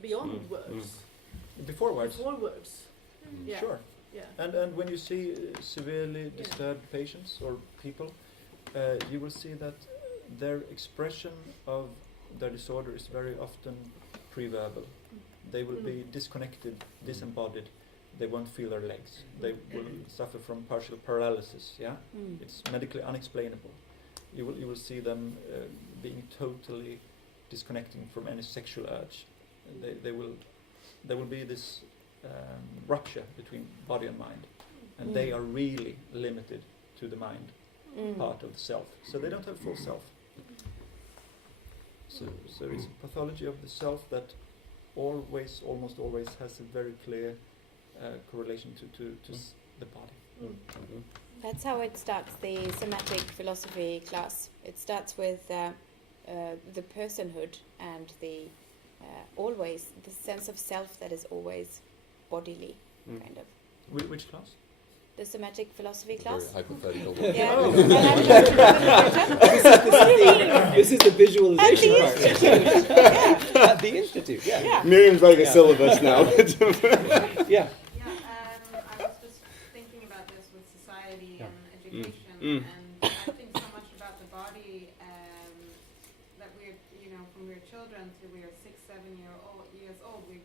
beyond words. Before words. Before words. Yeah. Sure. Yeah. And when you see severely disturbed patients or people, you will see that their expression of their disorder is very often pre-verbal. They will be disconnected, disembodied. They won't feel their legs. They will suffer from partial paralysis. It's medically unexplainable. You will see them being totally disconnecting from any sexual urge. There will be this rupture between body and mind, and they are really limited to the mind part of the self. So they don't have full self. So it's a pathology of the self that almost always has a very clear correlation to the body. That's how it starts, the Somatic Philosophy class. It starts with the personhood and the always the sense of self that is always bodily, kind of. Which class? The Somatic Philosophy class. Very hypothetical. Yeah. This is the visualization part. At the institute. Yeah. Miriam's like a syllabus now. Yeah. I was just thinking about this with society and education, and I think so much about the body that we're, from we're children to we're 6-7 years old, we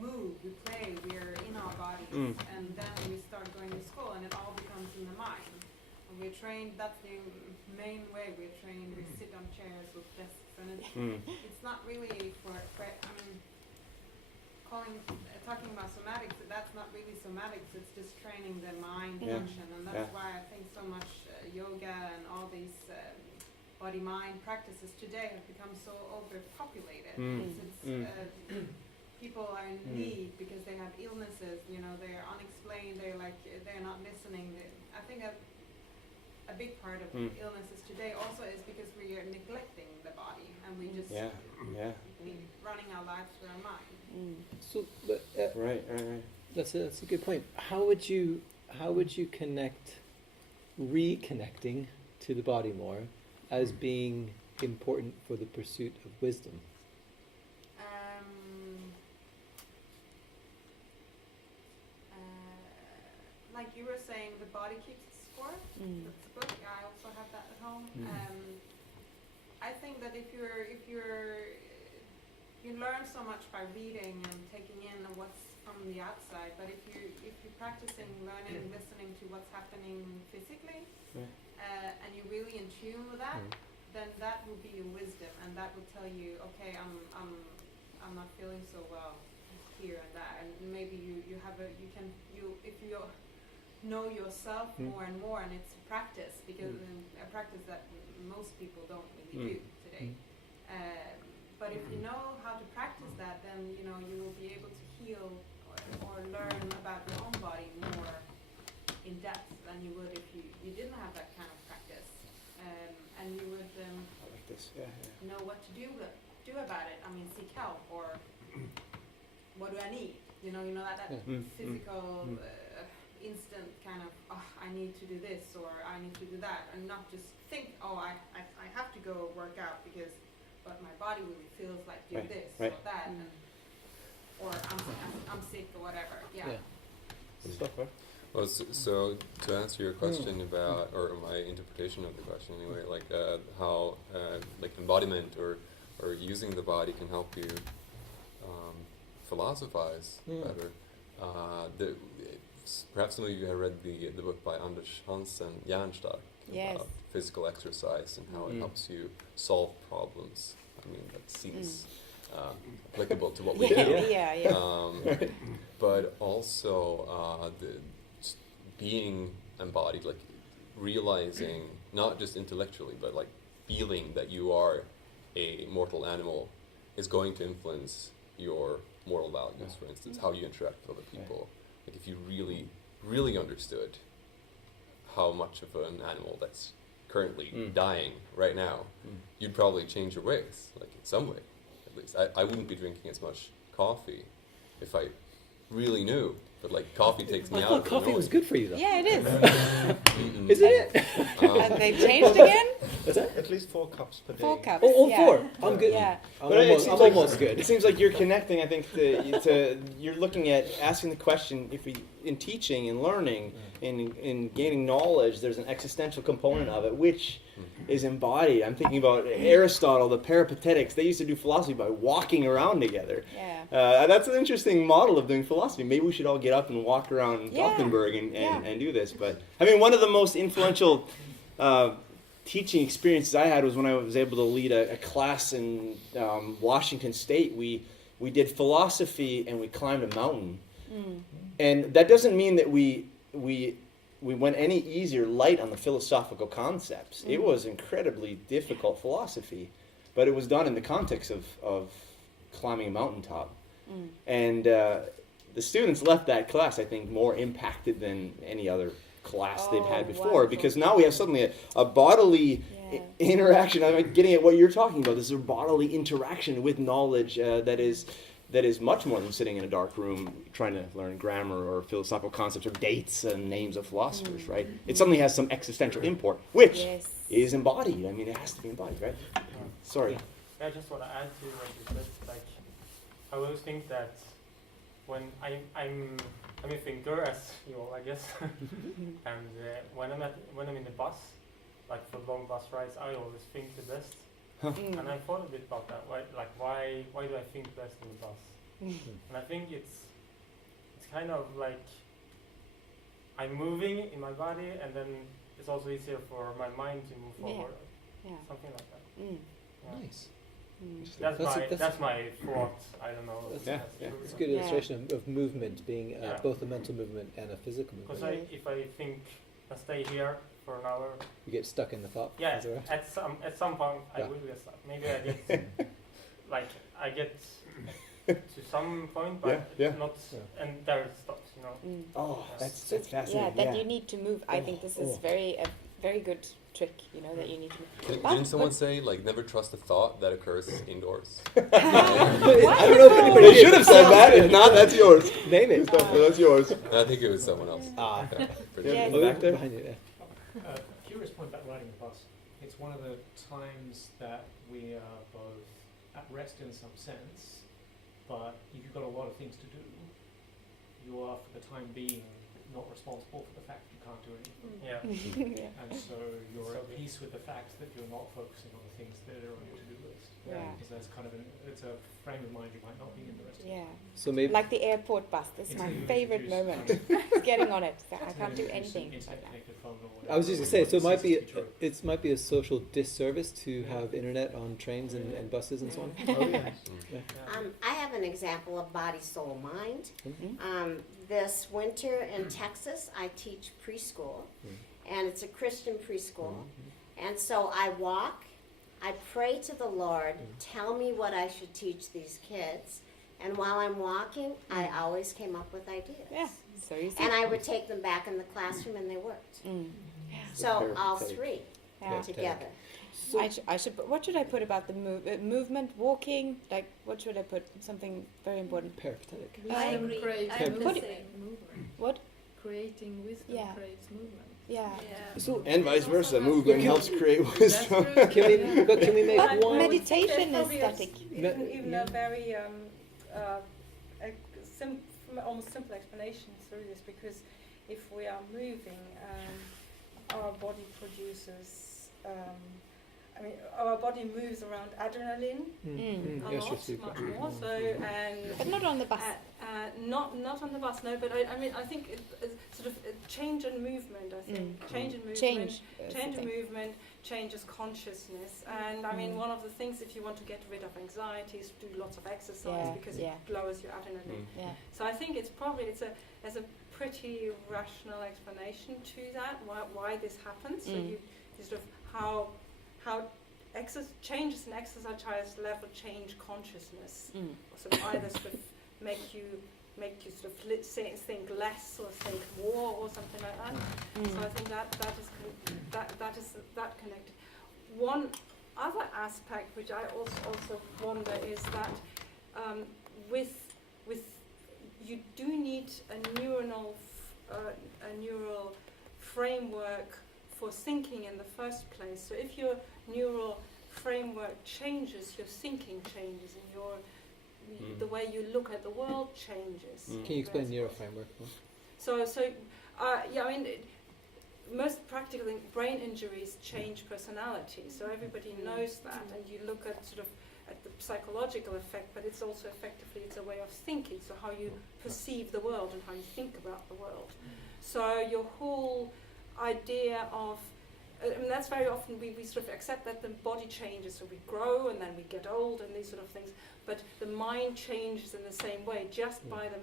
move, we play, we're in our bodies, and then we start going to school, and it all becomes in the mind. And we're trained. That's the main way we're trained. We sit on chairs with desks, and it's not really for talking about somatics, that's not really somatics, it's just training the mind function, and that's why I think so much yoga and all these body-mind practices today have become so overpopulated. People are in need because they have illnesses, they're unexplained, they're not listening. I think a big part of illnesses today also is because we are neglecting the body, and we just running our lives through our mind. So, Right. That's a good point. How would you reconnecting to the body more as being important for the pursuit of wisdom? Like you were saying, the body keeps score. That's the book. I also have that at home. I think that if you learn so much by reading and taking in what's from the outside, but if you're practicing learning, listening to what's happening physically, and you're really in tune with that, then that will be your wisdom, and that will tell you, okay, I'm not feeling so well here and that, and maybe if you know yourself more and more, and it's a practice, because a practice that most people don't really do today. But if you know how to practice that, then you will be able to heal or learn about your own body more in depth than you would if you didn't have that kind of practice, and you would I like this. know what to do about it. I mean, seek help, or what do I need? That physical instant kind of, I need to do this or I need to do that, and not just think, I have to go work out but my body really feels like doing this or that, or I'm sick or whatever. Well, so to answer your question about, or my interpretation of the question anyway, like how like embodiment or using the body can help you philosophize better. Perhaps some of you have read the book by Anders Hansen, Hjärnstark, about physical exercise and how it helps you solve problems. I mean, that seems applicable to what we Yeah, do. yeah. But also just being embodied, like realizing, not just intellectually, but like feeling that you are a mortal animal is going to influence your moral values, for instance, how you interact with other people. Like if you really, really understood how much of an animal that's currently dying right now, you'd probably change your ways, like in some way, at least. I wouldn't be drinking as much coffee if I really knew, but like coffee takes me I out thought of the coffee noise. was good for you, though. Yeah, it is. Isn't it? And they've changed again? What's that? At least 4 cups per day. 4 cups. Oh, yeah. 4. I'm good. Yeah. I'm But it almost, seems I'm like- almost good. It seems like you're connecting, I think, to you're looking at asking the question, if we, in teaching and learning, in gaining knowledge, there's an existential component of it, which is embodied. I'm thinking about Aristotle, the Peripatetics. They used to do philosophy by walking around together. Yeah. That's an interesting model of doing philosophy. Maybe we should all get up and walk around Yeah. Gothenburg and Yeah. do this. But I mean, one of the most influential teaching experiences I had was when I was able to lead a class in Washington State. We did philosophy and we climbed a mountain. And that doesn't mean that we went any easier light on the philosophical concepts. It was incredibly difficult philosophy, but it was done in the context of climbing a mountaintop. And the students left that class, I think, more impacted than any other class they've had before, wonderful. because now we have suddenly a bodily interaction. I'm getting at what you're talking about. This is a bodily interaction with knowledge that is much more than sitting in a dark room trying to learn grammar or philosophical concepts or dates and names of philosophers, right? It suddenly has some existential import, which is embodied. I mean, it has to be embodied, right? Sorry. I just want to add to what you said. Like, I always think that when I'm a thinker, as you all, I guess, and when I'm in the bus, like for long bus rides, I always think the best. And I thought a bit about that. Why do I think best in the bus? And I think it's kind of like I'm moving in my body, and then it's also easier for my mind to move forward. Yeah. Something like that. Yeah. Nice. That's my thought. I don't know. It's a good illustration of movement being both a mental movement and a physical movement. Because if I think I stay here for an hour, You get stuck in the thought. yeah, is that right? at some point I will get stuck. Maybe I get I get to some point, but not, and there it stops. You know. Oh, that's Yeah, fascinating. that you need to move. I think this is a very good trick, you know, that you need to move. Didn't someone say, like, never trust a thought that occurs indoors? I don't know if anybody They should have said that. If not, that's yours. Name it. That's yours. I think it was someone else. Okay. Yeah. Back there? Behind you, Curious point about riding the bus. It's one of the times that we are both at rest in some sense, but if you've got a lot of things to do, you are, for the time being, not responsible for the fact that you can't do anything. Yeah. And so you're at peace with the fact that you're not focusing on the things that are on your to-do list. Yeah. Because that's kind of it's a frame of mind you might not be in the rest of the Yeah. So maybe Like the airport bus. This is my favorite moment. Getting on it. So I can't do anything. I was just gonna say, so it might be a social disservice to have internet on trains and buses and so on. I have an example of body, soul, mind. This winter in Texas, I teach preschool, and it's a Christian preschool. And so I walk, I pray to the Lord, tell me what I should teach these kids. And while I'm walking, I always came up with ideas. Yeah, so easy. And I would take them back in the classroom, and they worked. So all three together. So I should. What should I put about the movement, walking? Like, what should I put? Something very important. Peripatetic. I agree. I'm the same. What? Creating wisdom Yeah. creates movement. Yeah. So And vice versa. Movement helps create wisdom. can we make But one? meditation is Probably static. even a very almost simple explanation through this, because if we are moving, our body produces I mean, our body moves around adrenaline a Yes, lot, yes, you much can. more. So, and But not on the bus. not on the bus. No, but I mean, I think sort of change and movement. I think change and movement. Change and movement changes consciousness. And I mean, one of the things, if you want to get rid of anxiety, is do lots of exercise because it lowers your adrenaline. So I think it's probably there's a pretty rational explanation to that, why this happens. So you sort of how changes in exercise level change consciousness. So either sort of make you sort of think less or think more or something like that. So I think that is connected. One other aspect which I also wonder is that with you do need a neural framework for thinking in the first place. So if your neural framework changes, your thinking changes, and the way you look at the world changes. Can you explain neural framework? So I mean, most practical brain injuries change personality. So everybody knows that, and you look at sort of at the psychological effect, but it's also effectively it's a way of thinking. So how you perceive the world and how you think about the world. So your whole idea of I mean, that's very often we sort of accept that the body changes, so we grow and then we get old and these sort of things, but the mind changes in the same way just by the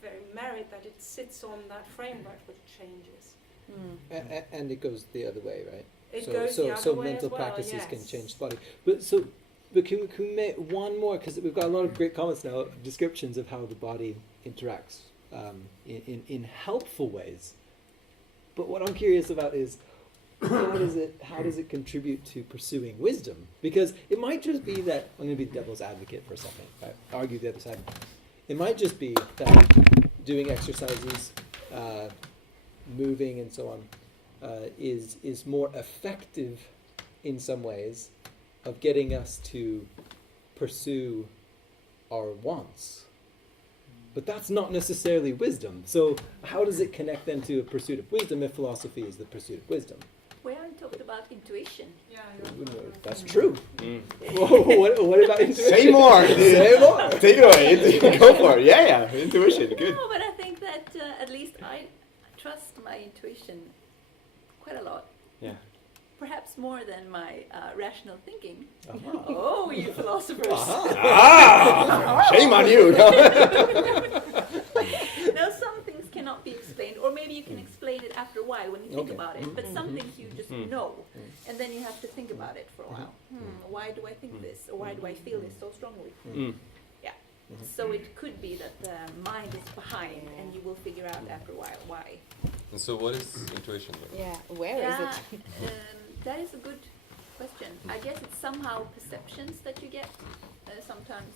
very merit that it sits on that framework, which changes. And it goes the other way, right? It goes the other way mental as well, practices can yes. change the body. But can we make one more, because we've got a lot of great comments now, descriptions of how the body interacts in helpful ways. But what I'm curious about is how does it contribute to pursuing wisdom? Because it might just be that, I'm going to be devil's advocate for a second, right? Argue the other side. It might just be that doing exercises, moving and so on, is more effective in some ways of getting us to pursue our wants. But that's not necessarily wisdom. So how does it connect then to a pursuit of wisdom if philosophy is the pursuit of wisdom? We haven't talked about intuition. Yeah, that's true. Whoa, what about intuition? Say more. Say more. Take it away. Go for it. Yeah. Intuition. Good. No, but I think that at least I trust my intuition quite a lot. Yeah. Perhaps more than my rational thinking. Oh, you philosophers. Shame on you. No, some things cannot be explained, or maybe you can explain it after a while when you think about it, but some things you just know, and then you have to think about it for a while. Why do I think this, or why do I feel this so strongly? Yeah. So it could be that the mind is behind, and you will figure out after a while why. And so what is intuition then? Yeah, where is it? That is a good question. I guess it's somehow perceptions that you get, sometimes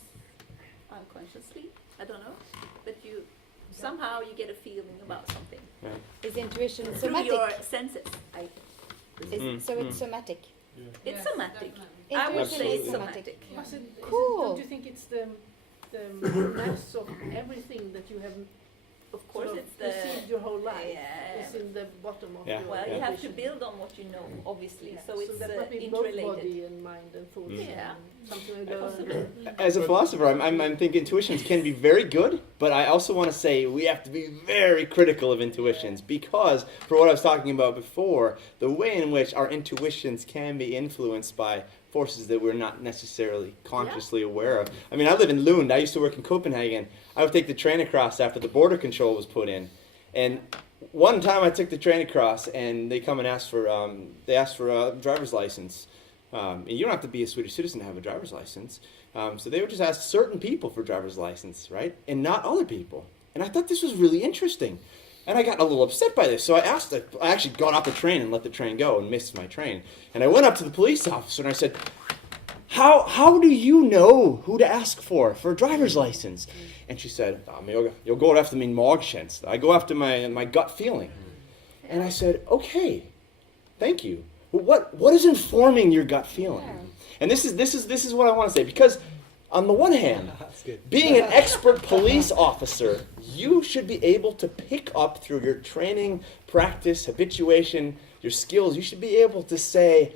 unconsciously, I don't know, but somehow you get a feeling about something. Is intuition Through somatic? your senses. So it's somatic. It's somatic. Intuition I would say is it's somatic. Cool. Don't you think it's the mass of everything that you have? Of course, sort of it's the perceived your whole life. Yeah. It's in the bottom of Yeah. your Well, you have to vision. build on what you know, obviously. Yeah. So it's that might be both interrelated. body and mind and thoughts. Yeah. And something like that. As a philosopher, I'm thinking intuitions can be very good, but I also want to say we have to be very critical of intuitions because, for what I was talking about before, the way in which our intuitions can be influenced by forces that we're not necessarily consciously aware of. I mean, I live in Lund. I used to work in Copenhagen. I would take the train across after the border control was put in. And one time I took the train across, and they come and ask for a driver's license. And you don't have to be a Swedish citizen to have a driver's license. So they would just ask certain people for driver's license, right? And not other people. And I thought this was really interesting. And I got a little upset by this. So I actually got off the train and let the train go and missed my train. And I went up to the police officer and I said, how do you know who to ask for a driver's license? And she said, jag går efter min magkänsla. I go after my gut feeling. And I said, okay, thank you. But what is informing your gut feeling? And this is what I want to say, because on the one hand, being an expert police officer, you should be able to pick up through your training, practice, habituation, your skills. You should be able to say,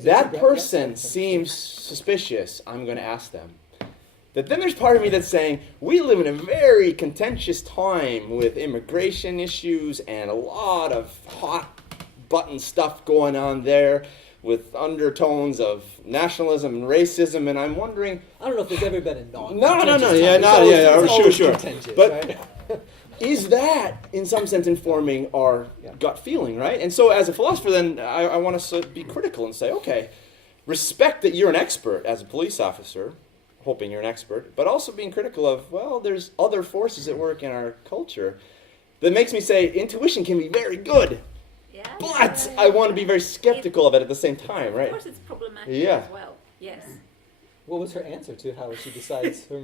that person seems suspicious, I'm going to ask them. That then there's part of me that's saying, we live in a very contentious time with immigration issues and a lot of hot button stuff going on there with undertones of nationalism and racism, and I'm wondering... I don't know if there's ever been a sure. But is that, in some sense, informing our gut feeling, right? And so as a philosopher, then, I want to be critical and say, okay, respect that you're an expert as a police officer, hoping you're an expert, but also being critical of, well, there's other forces at work in our culture that makes me say intuition can be very good, but I want to be very skeptical of it at the same time, right? Of course it's problematic as well, yes. What was her answer to how she decides her...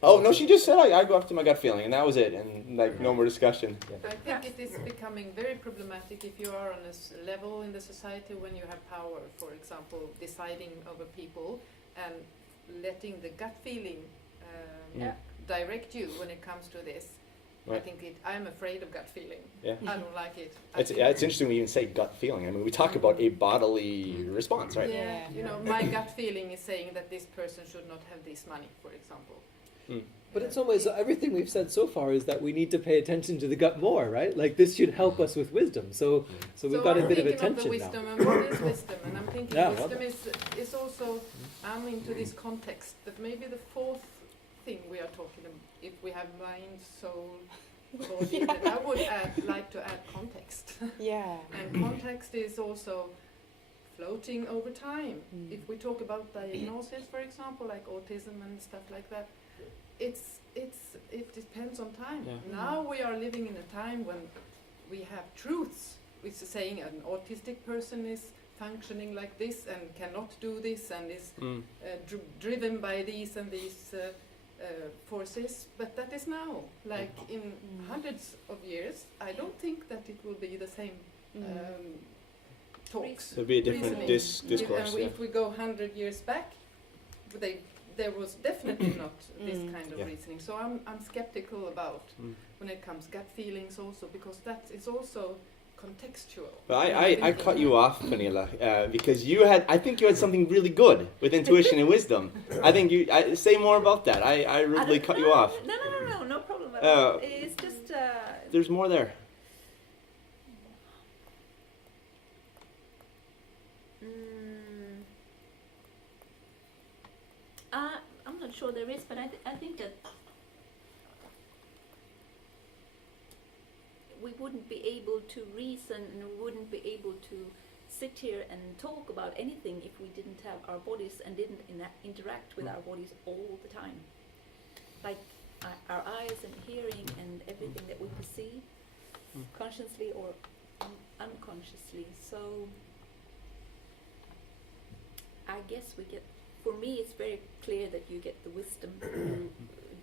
Oh, no, she just said, I go after my gut feeling, and that was it, and no more discussion. I think it is becoming very problematic if you are on a level in the society when you have power, for example, deciding over people, and letting the gut feeling direct you when it comes to this. Right. I think I'm afraid of gut feeling. Yeah. I don't like it. It's interesting we even say gut feeling. I mean, we talk about a bodily response, right? Yeah. You know, my gut feeling is saying that this person should not have this money, for example. But in some ways, everything we've said so far is that we need to pay attention to the gut more, right? Like this should help us with wisdom. So we've got a bit of attention now. So I'm thinking of the wisdom, and what is wisdom? And I'm thinking wisdom is also, I'm into this context, that maybe the fourth thing we are talking about, if we have mind, soul, body, that I would like to add context. And context is also floating over time. If we talk about diagnosis, for example, like autism and stuff like that, it depends on time. Now we are living in a time when we have truths, which is saying an autistic person is functioning like this and cannot do this and is driven by these and these forces. But that is now. Like in hundreds of years, I don't think that it will be the same talks. It'll be a different discourse. And if we go 100 years back, there was definitely not this kind of reasoning. So I'm skeptical about when it comes gut feelings also, because that is also contextual. Well, I cut you off, Pernilla, because I think you had something really good with intuition and wisdom. I think say more about that. I really cut you off. No problem at all. It's just... There's more there. I'm not sure there is, but I think that we wouldn't be able to reason and we wouldn't be able to sit here and talk about anything if we didn't have our bodies and didn't interact with our bodies all the time. Like our eyes and hearing and everything that we perceive, consciously or unconsciously. So I guess we get... For me, it's very clear that you get the wisdom through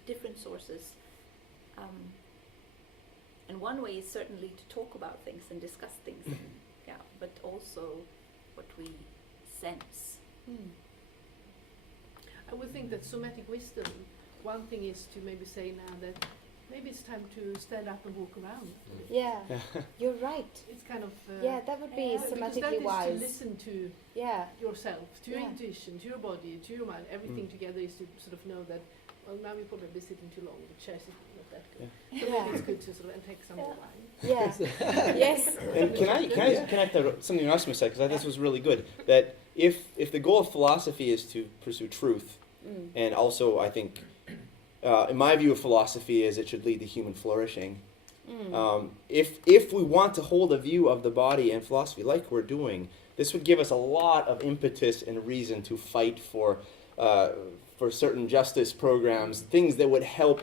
different sources. And one way is certainly to talk about things and discuss things, but also what we sense. I would think that somatic wisdom, one thing is to maybe say now that maybe it's time to stand up and walk around. Yeah, you're right. It's kind of... that would be somatically wise. To listen to yourself, to your intuition, to your body, to your mind. Everything together is to sort of know that, well, now you're probably been sitting too long, the chair is not that good. So maybe it's good to sort of take some more wine. Yes. And can I connect that to something Rasmus said, because I thought this was really good, that if the goal of philosophy is to pursue truth, and also I think... in my view of philosophy is it should lead to human flourishing. If we want to hold a view of the body and philosophy like we're doing, this would give us a lot of impetus and reason to fight for certain justice programs, things that would help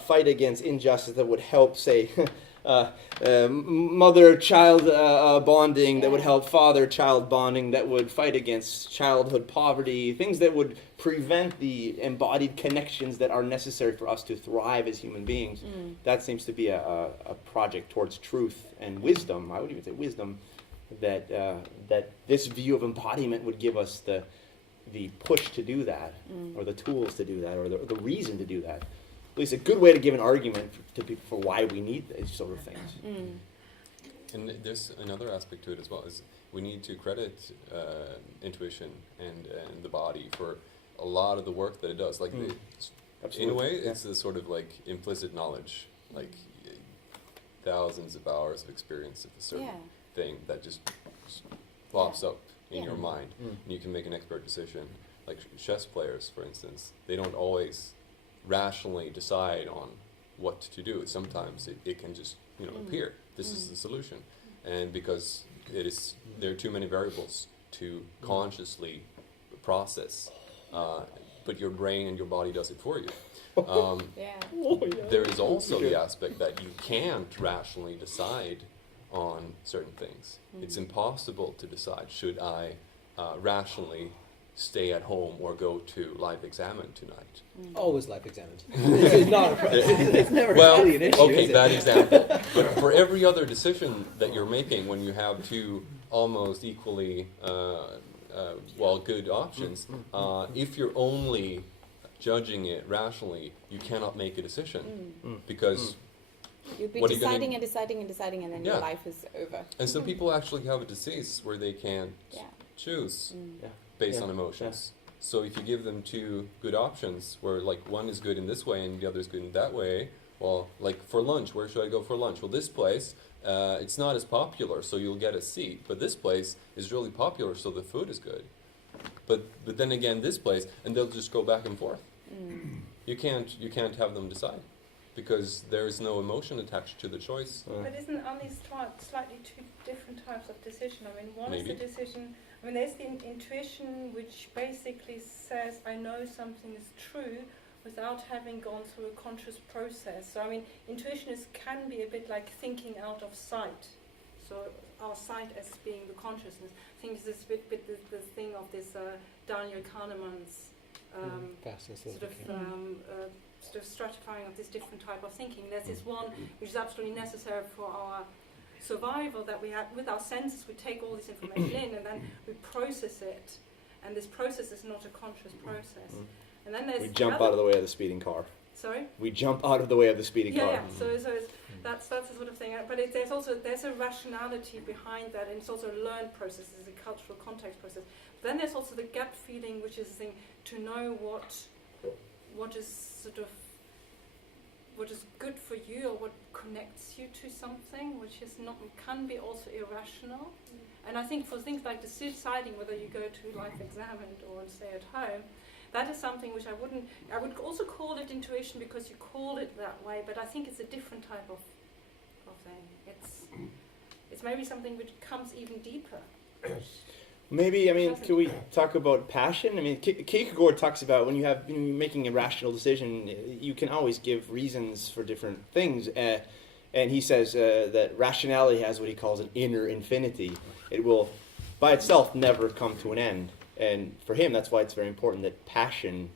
fight against injustice, that would help, say, mother-child bonding, that would help father-child bonding, that would fight against childhood poverty, things that would prevent the embodied connections that are necessary for us to thrive as human beings. That seems to be a project towards truth and wisdom. I would even say wisdom, that this view of embodiment would give us the push to do that, or the tools to do that, or the reason to do that. At least a good way to give an argument to people for why we need these sort of things. And there's another aspect to it as well, is we need to credit intuition and the body for a lot of the work that it does. Like, in a way, it's a sort of like implicit knowledge, like thousands of hours of experience of a certain thing that just pops up in your mind, and you can make an expert decision. Like chess players, for instance, they don't always rationally decide on what to do. Sometimes it can just appear. This is the solution, and because there are too many variables to consciously process, but your brain and your body does it for you. There is also the aspect that you can't rationally decide on certain things. It's impossible to decide, should I rationally stay at home or go to Life.Examined tonight? Always Life.Examined. It's not a problem. It's never really an issue. Okay, bad example. But for every other decision that you're making, when you have two almost equally good options, if you're only judging it rationally, you cannot make a decision because you'll be deciding and deciding, and then your life is over. And some people actually have a disease where they can't choose based on emotions. So if you give them two good options, where like one is good in this way and the other is good in that way, well, like for lunch, where should I go for lunch? Well, this place, it's not as popular, so you'll get a seat. But this place is really popular, so the food is good. But then again, this place, and they'll just go back and forth. You can't have them decide, because there is no emotion attached to the choice. But aren't these slightly two different types of decision? I mean, one Maybe. is the decision. I mean, there's the intuition, which basically says I know something is true without having gone through a conscious process. So I mean, intuition can be a bit like thinking out of sight. So our sight as being the consciousness. I think it's a bit the thing of this Daniel Kahneman's sort of stratifying of this different type of thinking. There's this one which is absolutely necessary for our survival, that we have with our senses. We take all this information in and then we process it, and this process is not a conscious process. And then there's we jump out of the way of the speeding car. Sorry? We jump out of the way of the speeding car. Yeah. So that's the sort of thing. But there's a rationality behind that, and it's also a learned process. It's a cultural context process. But then there's also the gut feeling, which is the thing to know what is good for you, or what connects you to something, which is not, can be also irrational. And I think for things like deciding whether you go to Life.Examined or stay at home, that is something which I would also call it intuition, because you call it that way, but I think it's a different type of thing. It's maybe something which comes even deeper. Maybe, I mean, could we talk about passion? I mean, Kierkegaard talks about when you're making a rational decision, you can always give reasons for different things. And he says that rationality has what he calls an inner infinity. It will, by itself, never come to an end. And for him, that's why it's very important that passion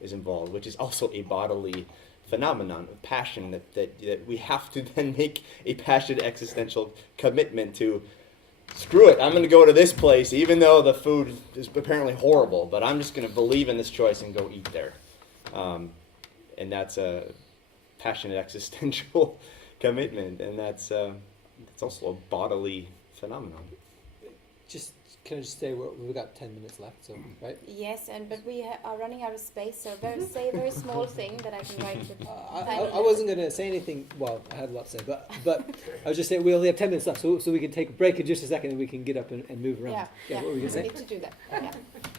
is involved, which is also a bodily phenomenon of passion, that we have to then make a passionate existential commitment to, screw it, I'm going to go to this place, even though the food is apparently horrible, but I'm just going to believe in this choice and go eat there. And that's a passionate existential commitment, and that's also a bodily phenomenon. Can I just say we've got 10 minutes left, so right? Yes, but we are running out of space, so say a very small thing that I can write with. I wasn't going to say anything. Well, I had a lot to say, but I was just saying we only have 10 minutes left, so we can take a break in just a second, and we can get up and move around. Yeah. What were we going to say? We need to do that. Yeah.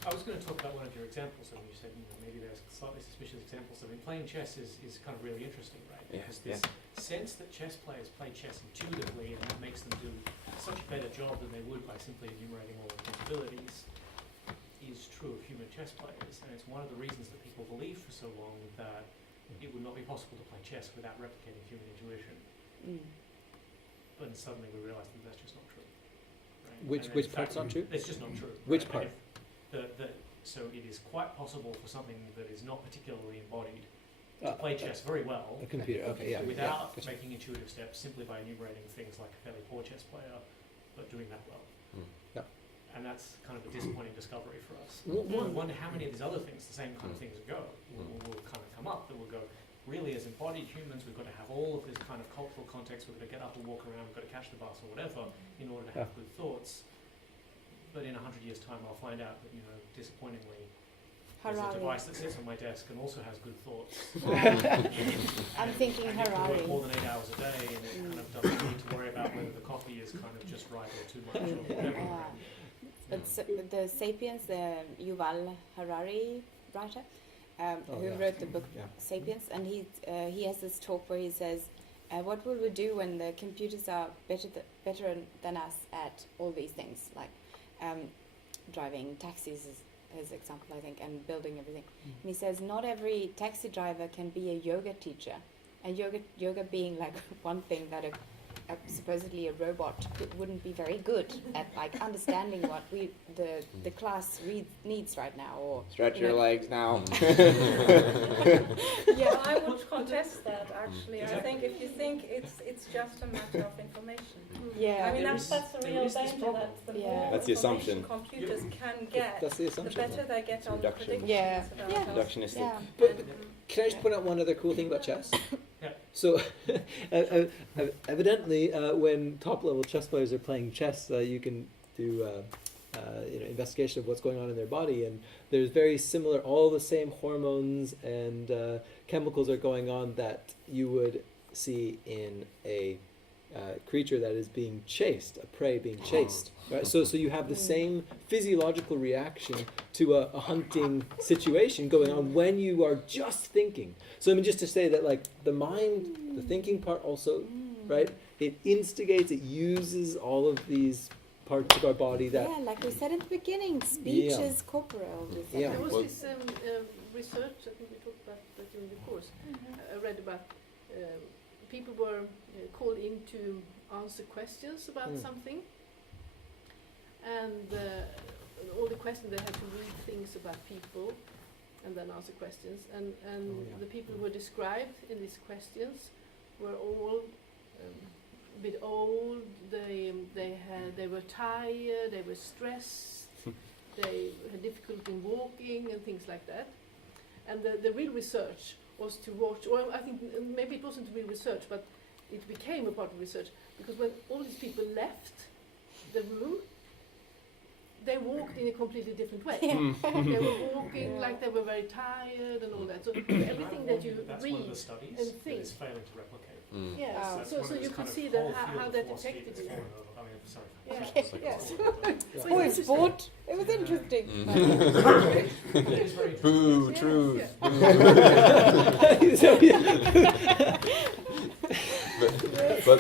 I was going to talk about one of your examples, and you said maybe there's slightly suspicious examples. I mean, playing chess is kind of really interesting, right? Because this sense that chess players play chess intuitively, and that makes them do such a better job than they would by simply enumerating all the possibilities, is true of human chess players. And it's one of the reasons that people believed for so long that it would not be possible to play chess without replicating human intuition. But suddenly we realised that that's just not true. Right? Which part's not true? It's just not true. Which part? So it is quite possible for something that is not particularly embodied to play chess very well. A computer, okay, yeah. Without making intuitive steps, simply by enumerating things like a fairly poor chess player, but doing that well. Yeah. And that's kind of a disappointing discovery for us. I wonder how many of these other things, the same kind of things, will kind of come up, that will go, really as embodied humans, we've got to have all of this kind of cultural context, we've got to get up and walk around, we've got to catch the bus or whatever in order to have good thoughts. but in 100 years' time I'll find out that, disappointingly, Harari. there's a device that sits on my desk and also has good thoughts. I'm thinking and it can Harari. work more than 8 hours a day, and it kind of doesn't need to worry about whether the coffee is kind of just right or too much or whatever. But the Sapiens, the Yuval Harari writer, who wrote the book Sapiens, and he has this talk where he says, what will we do when the computers are better than us at all these things, like driving taxis is his example, I think, and building everything. And he says not every taxi driver can be a yoga teacher, and yoga being like one thing that supposedly a robot wouldn't be very good at, like understanding what the class needs right now, or stretch your legs now. Yeah, I would contest that actually. I think if you think it's just a matter of information. Yeah, I mean that's a real danger that the more that's the assumption computers can get, the better they get on predictions about us. Reductionistic. Yeah. But can I just point out one other cool thing about chess? Yeah. So, evidently, when top-level chess players are playing chess, you can do investigation of what's going on in their body, and there's very similar, all the same hormones and chemicals are going on that you would see in a creature that is being chased, a prey being chased. Right? So you have the same physiological reaction to a hunting situation going on when you are just thinking. So I mean, just to say that, like, the mind, the thinking part also, right? It instigates, it uses all of these parts of our body that... Yeah, like we said in the beginning, speech is corporeal. Yeah. There was this research, I think we talked about that during the course, I read about people were called in to answer questions about something, and all the questions, they had to read things about people and then answer questions, and the people who were described in these questions were all a bit old, they were tired, they were stressed, they had difficulty in walking and things like that. And the real research was to watch, or I think maybe it wasn't real research, but it became a part of research, because when all these people left the room, they walked in a completely different way. They were walking like they were very tired and all that. So everything that you that's read one of the studies and that think. is failing to replicate. Yeah, That's so one of you this can kind of see whole that how field that of philosophy affected that's you. fallen over. I mean, sorry. Yeah. Yes. Oh, it's sport. It was interesting. It is very Boo, truth. But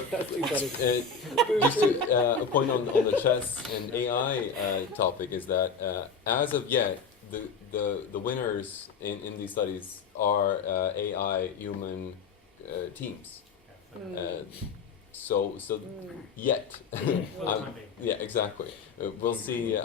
just a point on the chess and AI topic is that as of yet, the winners in these studies are AI human teams. So yet, yeah, exactly. We'll see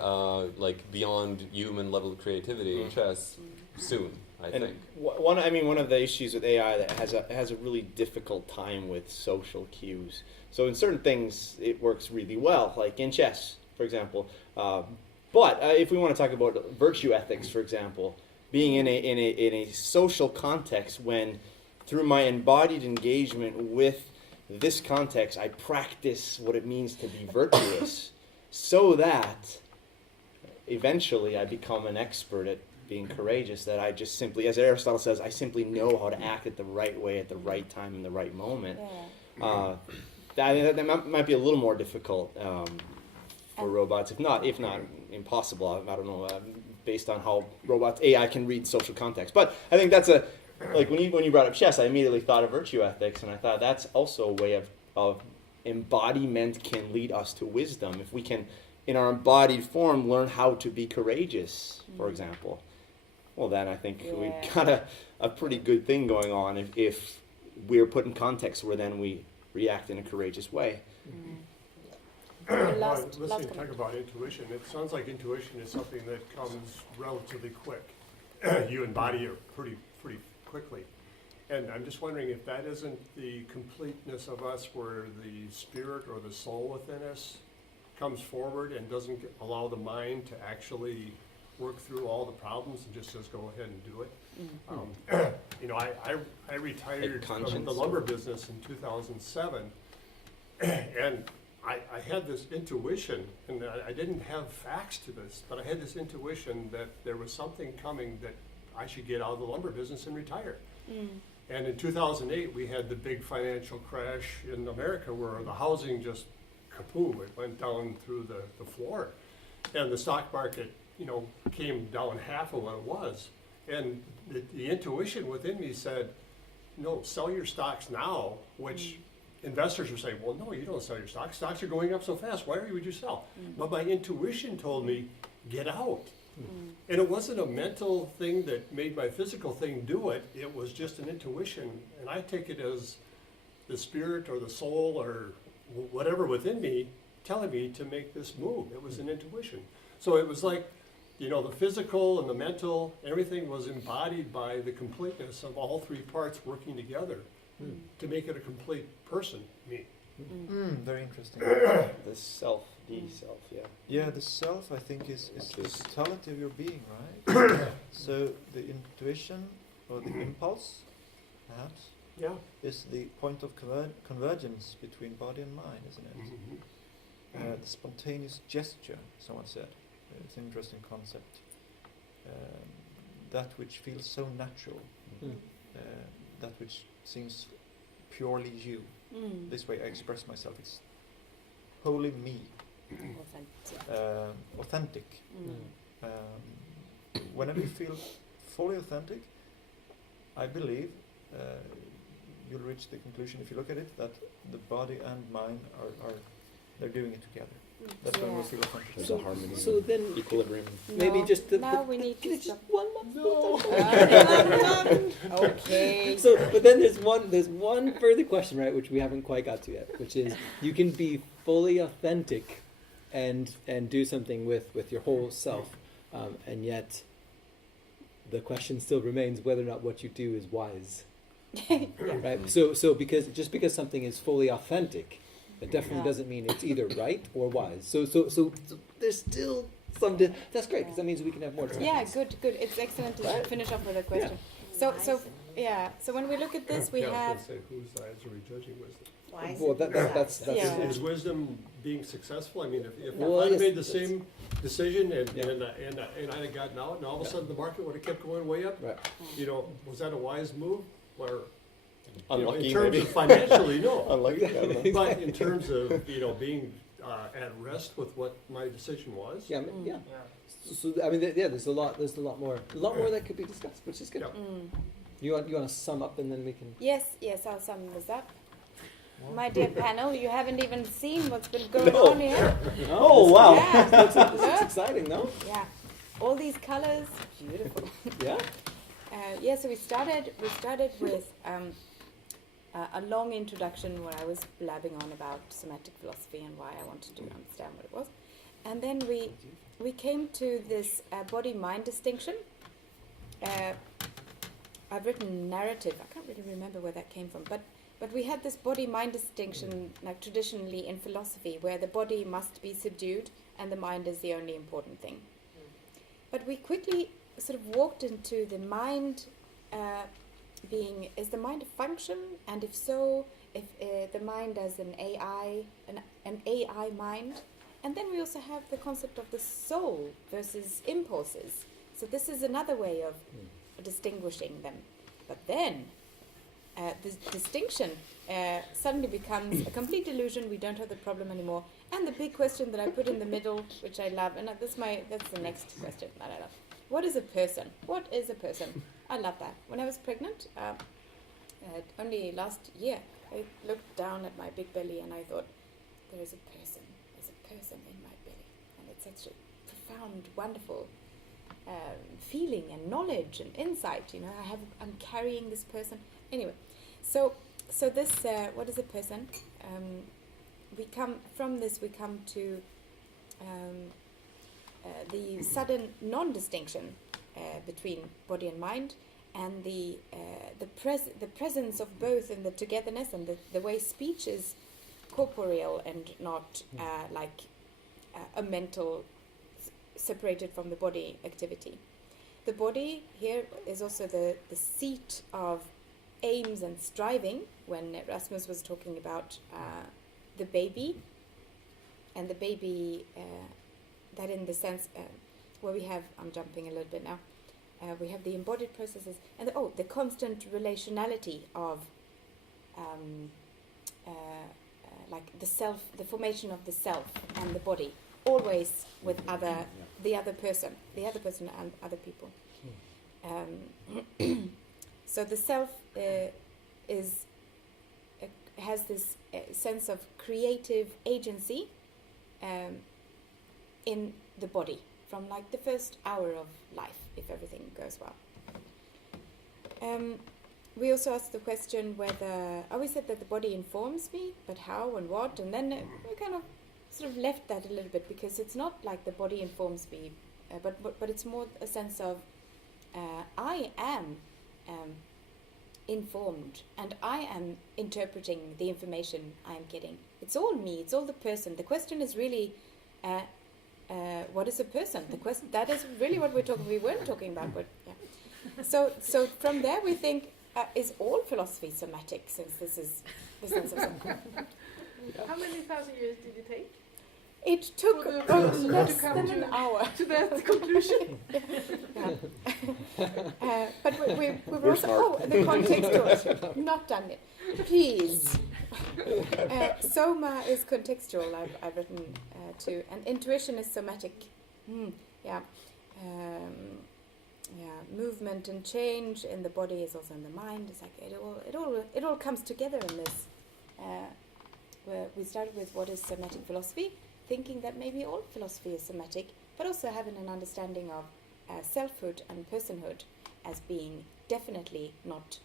like beyond human level of creativity in chess soon. I think. One of the issues with AI that has a really difficult time with social cues. So in certain things it works really well, like in chess, for example. But if we want to talk about virtue ethics, for example, being in a social context, when through my embodied engagement with this context, I practice what it means to be virtuous, so that eventually I become an expert at being courageous, that I just simply, as Aristotle says, I simply know how to act at the right way, at the right time, in the right moment. That might be a little more difficult for robots, if not impossible. I don't know, based on how robots, AI can read social context. But I think that's like when you brought up chess, I immediately thought of virtue ethics, and I thought that's also a way of embodiment can lead us to wisdom. If we can, in our embodied form, learn how to be courageous, for example, well then I think we've got a pretty good thing going on if we're put in context where then we react in a courageous way. Listening to talk about intuition, it sounds like intuition is something that comes relatively quick. You embody it pretty quickly. And I'm just wondering if that isn't the completeness of us, where the spirit or the soul within us comes forward and doesn't allow the mind to actually work through all the problems and just says, go ahead and do it. I retired from the lumber business in 2007, and I had this intuition, and I didn't have facts to this, but I had this intuition that there was something coming that I should get out of the lumber business and retire. And in 2008, we had the big financial crash in America where the housing just kaboom, it went down through the floor. And the stock market, came down half of what it was. And the intuition within me said, no, sell your stocks now, which investors were saying, well, no, you don't sell your stocks. Stocks are going up so fast. Why would you sell? But my intuition told me, get out. And it wasn't a mental thing that made my physical thing do it. It was just an intuition. And I take it as the spirit or the soul or whatever within me telling me to make this move. It was an intuition. So it was like, the physical and the mental, everything was embodied by the completeness of all three parts working together to make it a complete person, me. Very interesting. The self, yeah. Yeah, the self, I think, is the totality of your being, right? So the intuition or the impulse, perhaps, is the point of convergence between body and mind, isn't it? The spontaneous gesture, someone said. It's an interesting concept. That which feels so natural, that which seems purely you. This way I express myself. It's wholly me. Authentic. Whenever you feel fully authentic, I believe you'll reach the conclusion, if you look at it, that the body and mind are they're doing it together. That's when we feel authentic. There's a harmony. So then, equilibrium. maybe just now we need to stop. one more. Okay. So, but then there's one further question, right, which we haven't quite got to yet, which is you can be fully authentic and do something with your whole self, and yet the question still remains whether or not what you do is wise. Right. So because something is fully authentic, it definitely doesn't mean it's either right or wise. So there's still some. That's great because that means we can have more discussions. Yeah, good. It's excellent to finish off with a question. So when we look at this, we have. I was going to say, whose eyes are we judging wisdom? Well, that's Is wisdom being successful? I mean, if I had made the same decision and I had gotten out, and all of a sudden the market would have kept going way up, was that a wise move? Or Unlucky, in terms maybe. of financially, no. Unlucky, But in terms of being at rest with what my decision was. Yeah. So I mean, there's a lot more that could be discussed, which is good. Yeah. You want to sum up and then we can. Yes, I'll sum this up. My dear panel, you haven't even seen what's been going on here. Oh wow! Yeah. That's exciting, no? Yeah, all these colors, beautiful. Yeah. So we started with a long introduction where I was blabbing on about somatic philosophy and why I wanted to understand what it was, and then we came to this body-mind distinction. I've written narrative. I can't really remember where that came from, but we had this body-mind distinction, like traditionally in philosophy, where the body must be subdued and the mind is the only important thing. But we quickly sort of walked into the mind being, is the mind a function? And if so, if the mind as an AI mind. And then we also have the concept of the soul versus impulses. So this is another way of distinguishing them. But then this distinction suddenly becomes a complete illusion. We don't have the problem anymore. And the big question that I put in the middle, which I love, and that's the next question that I love. What is a person? What is a person? I love that. When I was pregnant, only last year, I looked down at my big belly and I thought, there is a person. There's a person in my belly. And it's such a profound, wonderful feeling and knowledge and insight. I'm carrying this person. Anyway, so this, what is a person? We come to the sudden non-distinction between body and mind, and the presence of both in the togetherness and the way speech is corporeal and not like a mental separated from the body activity. The body here is also the seat of aims and striving. When Rasmus was talking about the baby, and the baby, that in the sense where we have, I'm jumping a little bit now, we have the embodied processes and the constant relationality of like the self, the formation of the self and the body, always with the other person and other people. So the self has this sense of creative agency in the body from like the first hour of life, if everything goes well. We also asked the question whether, I always said that the body informs me, but how and what, and then we kind of sort of left that a little bit, because it's not like the body informs me, but it's more a sense of I am informed, and I am interpreting the information I'm getting. It's all me, it's all the person. The question is really, what is a person? The question, that is really what we weren't talking about, but yeah. So from there we think, is all philosophy somatic, since this is the sense of something. How many thousand years did it take? It took less than an hour to that conclusion. But we were also, the contextual, not done it. Please. Soma is contextual, I've written too, and intuition is somatic. Movement and change in the body is also in the mind. It's like it all comes together in this. Where we started with what is somatic philosophy, thinking that maybe all philosophy is somatic, but also having an understanding of selfhood and personhood as being definitely not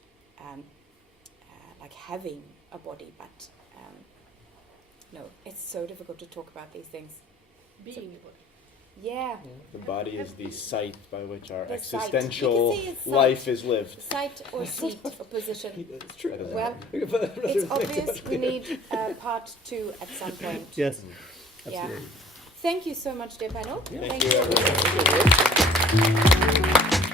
like having a body, but no, it's so difficult to talk about these things. Being a body. Yeah. The body is the site by which our The existential site. life is lived. Site or seat or position. It's true. Well, it's obvious we need part 2 at some point. Yes. Yeah. Absolutely. Thank you so much, dear panel. Thank you.